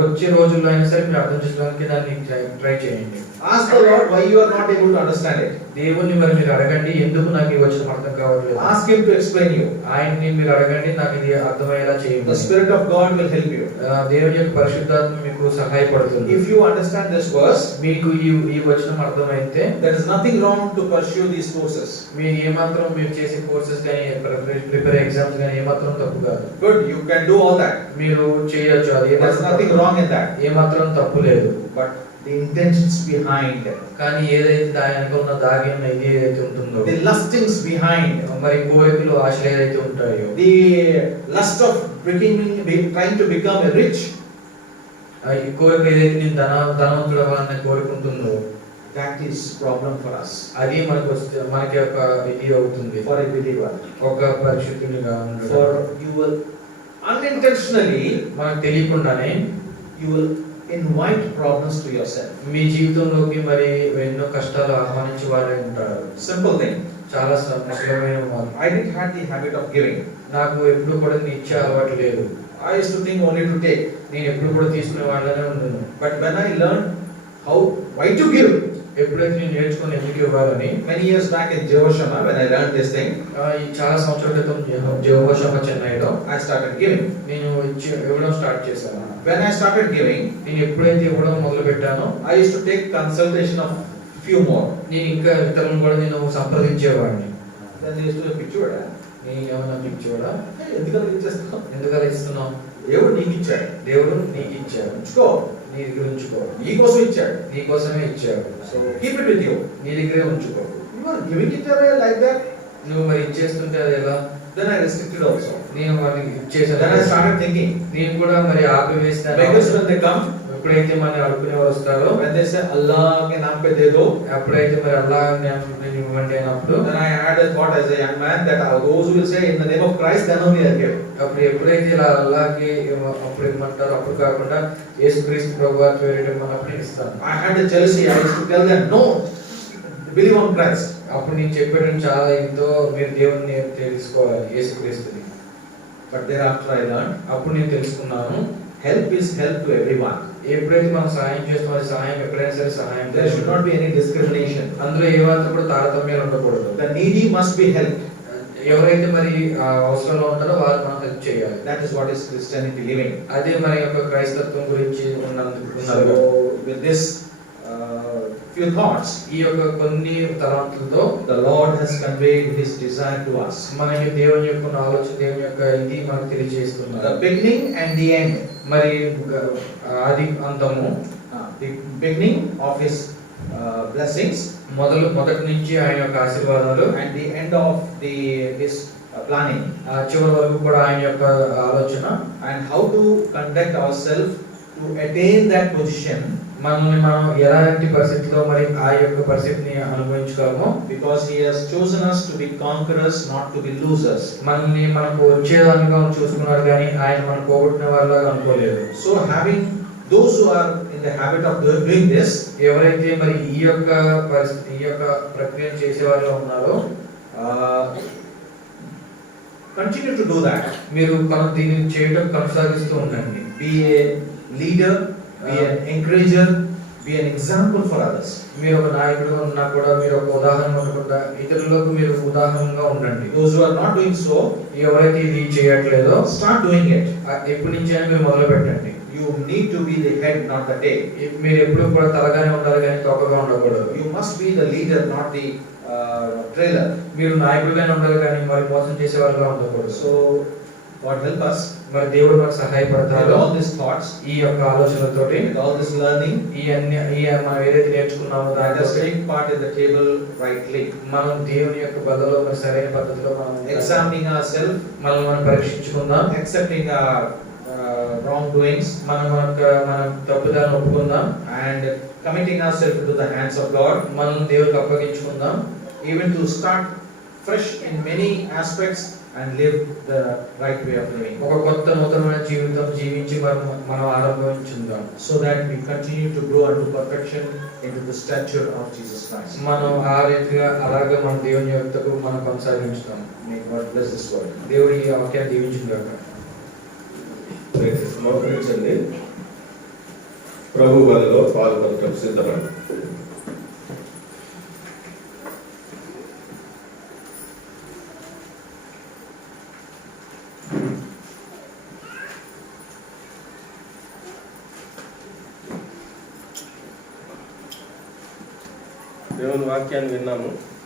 వచ్చే రోజుల్లో అయినా సరే మీరు అర్థం చేసుకోవడానికి దాన్ని ట్రై చేయండి. Ask the Lord why you are not able to understand it. దేవుణ్ణి మరి మీరు అడగండి, ఎందుకు నాకు ఈ వచనం అర్థం కావట్లేదు. Ask Him to explain you. ఆయన్ని మీరు అడగండి, నాకు ఇది అర్థమయ్యేలా The చేయండి. Spirit of God will help you. దేవుని యొక్క పరిశుద్ధాత్మ మీకు సహాయపడుతుంది. If you understand this verse, మీకు ఈ వచనం అర్థమైతే there is nothing wrong to pursue these courses. మీరు ఏమాత్రం మీరు చేసే కోర్సెస్ కానీ ప్రిపేర్ ఎగ్జామ్స్ కానీ ఏమాత్రం తప్పు కాదు. Good, you can do all that. మీరు చేయొచ్చు, అది There is nothing wrong in that. ఏమాత్రం తప్పు లేదు. But the intentions behind, కానీ ఏదైతే దాని వెనక ఉన్న దాగి ఉన్న ఇది ఏదైతే ఉంటుందో, the lustings behind, మరి కోరికలు ఆశలు ఏదైతే ఉంటాయో, the lust of trying to become rich, ఈ కోరిక ఏదైతే నేను ధనవంతుడు అవ్వాలనే కోరిక ఉంటుందో, that is problem for us, అది మనకు వస్తే మనకి ఒక ఇది అవుతుంది. for a believer. ఒక పరిశుద్ధునిగా ఉండడం. For you will unintentionally, మనకు తెలియకుండానే you will invite problems to yourself. మీ జీవితంలోకి మరి ఎన్నో కష్టాలు ఆహ్వానించి వారే ఉంటారు. Simple thing. చాలా సులభమైన మార్గం. I didn't have the habit of giving. నాకు ఎప్పుడు కూడా ఇచ్చే అలవాటు లేదు. I used to think only to take. నేను ఎప్పుడు కూడా తీసుకునే వాళ్ళనే ఉన్నాను. But when I learned why to give, ఎప్పుడైతే నేను నేర్చుకుని ఎందుకు ఇవ్వాలని, many years back in Jehoshaphat, when I learned this thing, ఈ చాలా సంవత్సరాల క్రితం జెహోషాఫాత్ చెన్నైలో I started giving. నేను ఇవ్వడం స్టార్ట్ చేశాను. When I started giving, నేను ఎప్పుడైతే ఇవ్వడం మొదలు పెట్టానో, I used to take consultation of few more. నేను ఇంకా ఇతరులను కూడా నేను సంప్రదించేవాడిని. Then they used to be pictured. నేను ఏమన్నా పిచ్చోడా, ఎందుకలా ఇచ్చేస్తావు? ఎందుకలా ఇస్తున్నావు? దేవుడు నీకు ఇచ్చాడు, దేవుడు నీకు ఇచ్చాడు, ఉంచుకో. నీ దగ్గర ఉంచుకో. నీ కోసం ఇచ్చాడు, నీ కోసమే ఇచ్చాడు. So keep it with you. నీ దగ్గరే ఉంచుకో. You are giving it away like that. నువ్వు మరి ఇచ్చేస్తుంటే అది ఎలా? Then I restricted also. నేను వారికి ఇచ్చేసాను. Then I started thinking, నేను కూడా మరి ఆపివేస్తాను. beggars when they come, ఎప్పుడైతే మన అడుగునేవారు వస్తారో, when they say Allah ke naam pe de do, ఎప్పుడైతే మరి అల్లా నేను ఇవ్వండి అన్నప్పుడు, then I had a thought as a young man that those who will say in the name of Christ, then only I give. అప్పుడు ఎప్పుడైతే ఇలా అల్లాకి అప్పుడు ఇవ్వమంటారు, అప్పుడు కాకుండా యేసుక్రీస్తు ప్రభువు పేరిట అన్నప్పుడు నేను ఇస్తాను. I had a jealousy. I used to tell them, no, believe on Christ. అప్పుడు నేను చెప్పాను చాలా ఎంతో మీరు దేవుని తెలుసుకోవాలి, యేసుక్రీస్తుని. But thereafter I learned, అప్పుడు నేను తెలుసుకున్నాను, help is help to everyone. ఎప్పుడైతే మనం సహాయం చేస్తామో సహాయం ఎక్కడైనా సరే సహాయం. There should not be any discrimination. అందులో ఏమాత్రం కూడా తారతమ్యాలు ఉండకూడదు. The needy must be helped. ఎవరైతే మరి అవసరంలో ఉంటారో వారు మనం హెల్ప్ చేయాలి. That is what is Christianity living. అదే మన యొక్క క్రైస్తత్వం గురించి ఉన్నందుకు. So with this few thoughts, ఈ యొక్క కొన్ని తలంపులతో the Lord has conveyed His desire to us. మనకి దేవుని యొక్క ఆలోచన, దేవుని యొక్క ఇది మనకు తెలియజేస్తున్నారు. The beginning and the end. మరి ఆది అంతము, The beginning of His blessings మొదటి నుంచి ఆయన యొక్క ఆశీర్వాదాలు, and the end of His planning, చివరి వరకు కూడా ఆయన యొక్క ఆలోచన, and how to conduct ourselves to attain that position. మనల్ని మనం ఎలాంటి పరిస్థితిలో మరి ఆ యొక్క పరిస్థితిని అనుభవించగలమో, Because He has chosen us to be conquerors, not to be losers. మనల్ని మనకు వచ్చేదానిగా చూసుకున్నాడు కానీ ఆయన మనం పోగొట్టిన వాళ్ళగా అనుకోలేదు. So having those who are in the habit of doing this, ఎవరైతే మరి ఈ యొక్క పరిస్థితి, ఈ యొక్క ప్రక్రియను చేసే వాళ్ళు ఉన్నారో, continue to do that. మీరు దీన్ని చేయడం కొనసాగిస్తూ ఉండండి. Be a leader, be an encourager, be an example for others. మీరు ఒక నాయకుడుగా ఉన్నా కూడా మీరు ఒక ఉదాహరణ ఉండకుండా ఇతరులకు మీరు ఉదాహరణగా ఉండండి. Those who are not doing so, ఎవరైతే ఇది చేయట్లేదో start doing it. ఎప్పటి నుంచి అయినా మీరు మొదలు పెట్టండి. You need to be the head, not the tail. మీరు ఎప్పుడు కూడా తలగానే ఉండాలి కానీ తోకగా ఉండకూడదు. You must be the leader, not the trailer. మీరు నాయకుడిగానే ఉండాలి కానీ మరి మోసం చేసే వాళ్ళగా ఉండకూడదు. So God help us. మరి దేవుడు మనకు With సహాయపడతారు. all these thoughts, ఈ యొక్క ఆలోచనలతోటి, with all this learning, మనం ఏదైతే నేర్చుకున్నామో let దాంట్లో us take part in the table rightly. మనం దేవుని యొక్క బలలో మరి సరైన పద్ధతిలో మనం Examining ourselves, మనం పరీక్షించుకుందాం. accepting our wrongdoings, మన తప్పుదాన్ని ఒప్పుకుందాం. and committing ourselves into the hands of God, మనం దేవుడికి అప్పగించుకుందాం. even to start fresh in many aspects and live the right way of living, ఒక కొత్త నూతనమైన జీవితం జీవించి మనం ఆరంభించుదాం. so that we continue to grow unto perfection into the stature of Jesus Christ. మనం ఆ రీతిగా అలాగే మన దేవుని యొక్కకు మనం కొనసాగించుతాం. May God bless this word. దేవుడి ఈ వాక్యాన్ని దీవించుగాక. మోకరించండి. ప్రభు బలిలో పాల్గొనడం సిద్ధపడండి. దేవుని వాక్యాన్ని విన్నాము.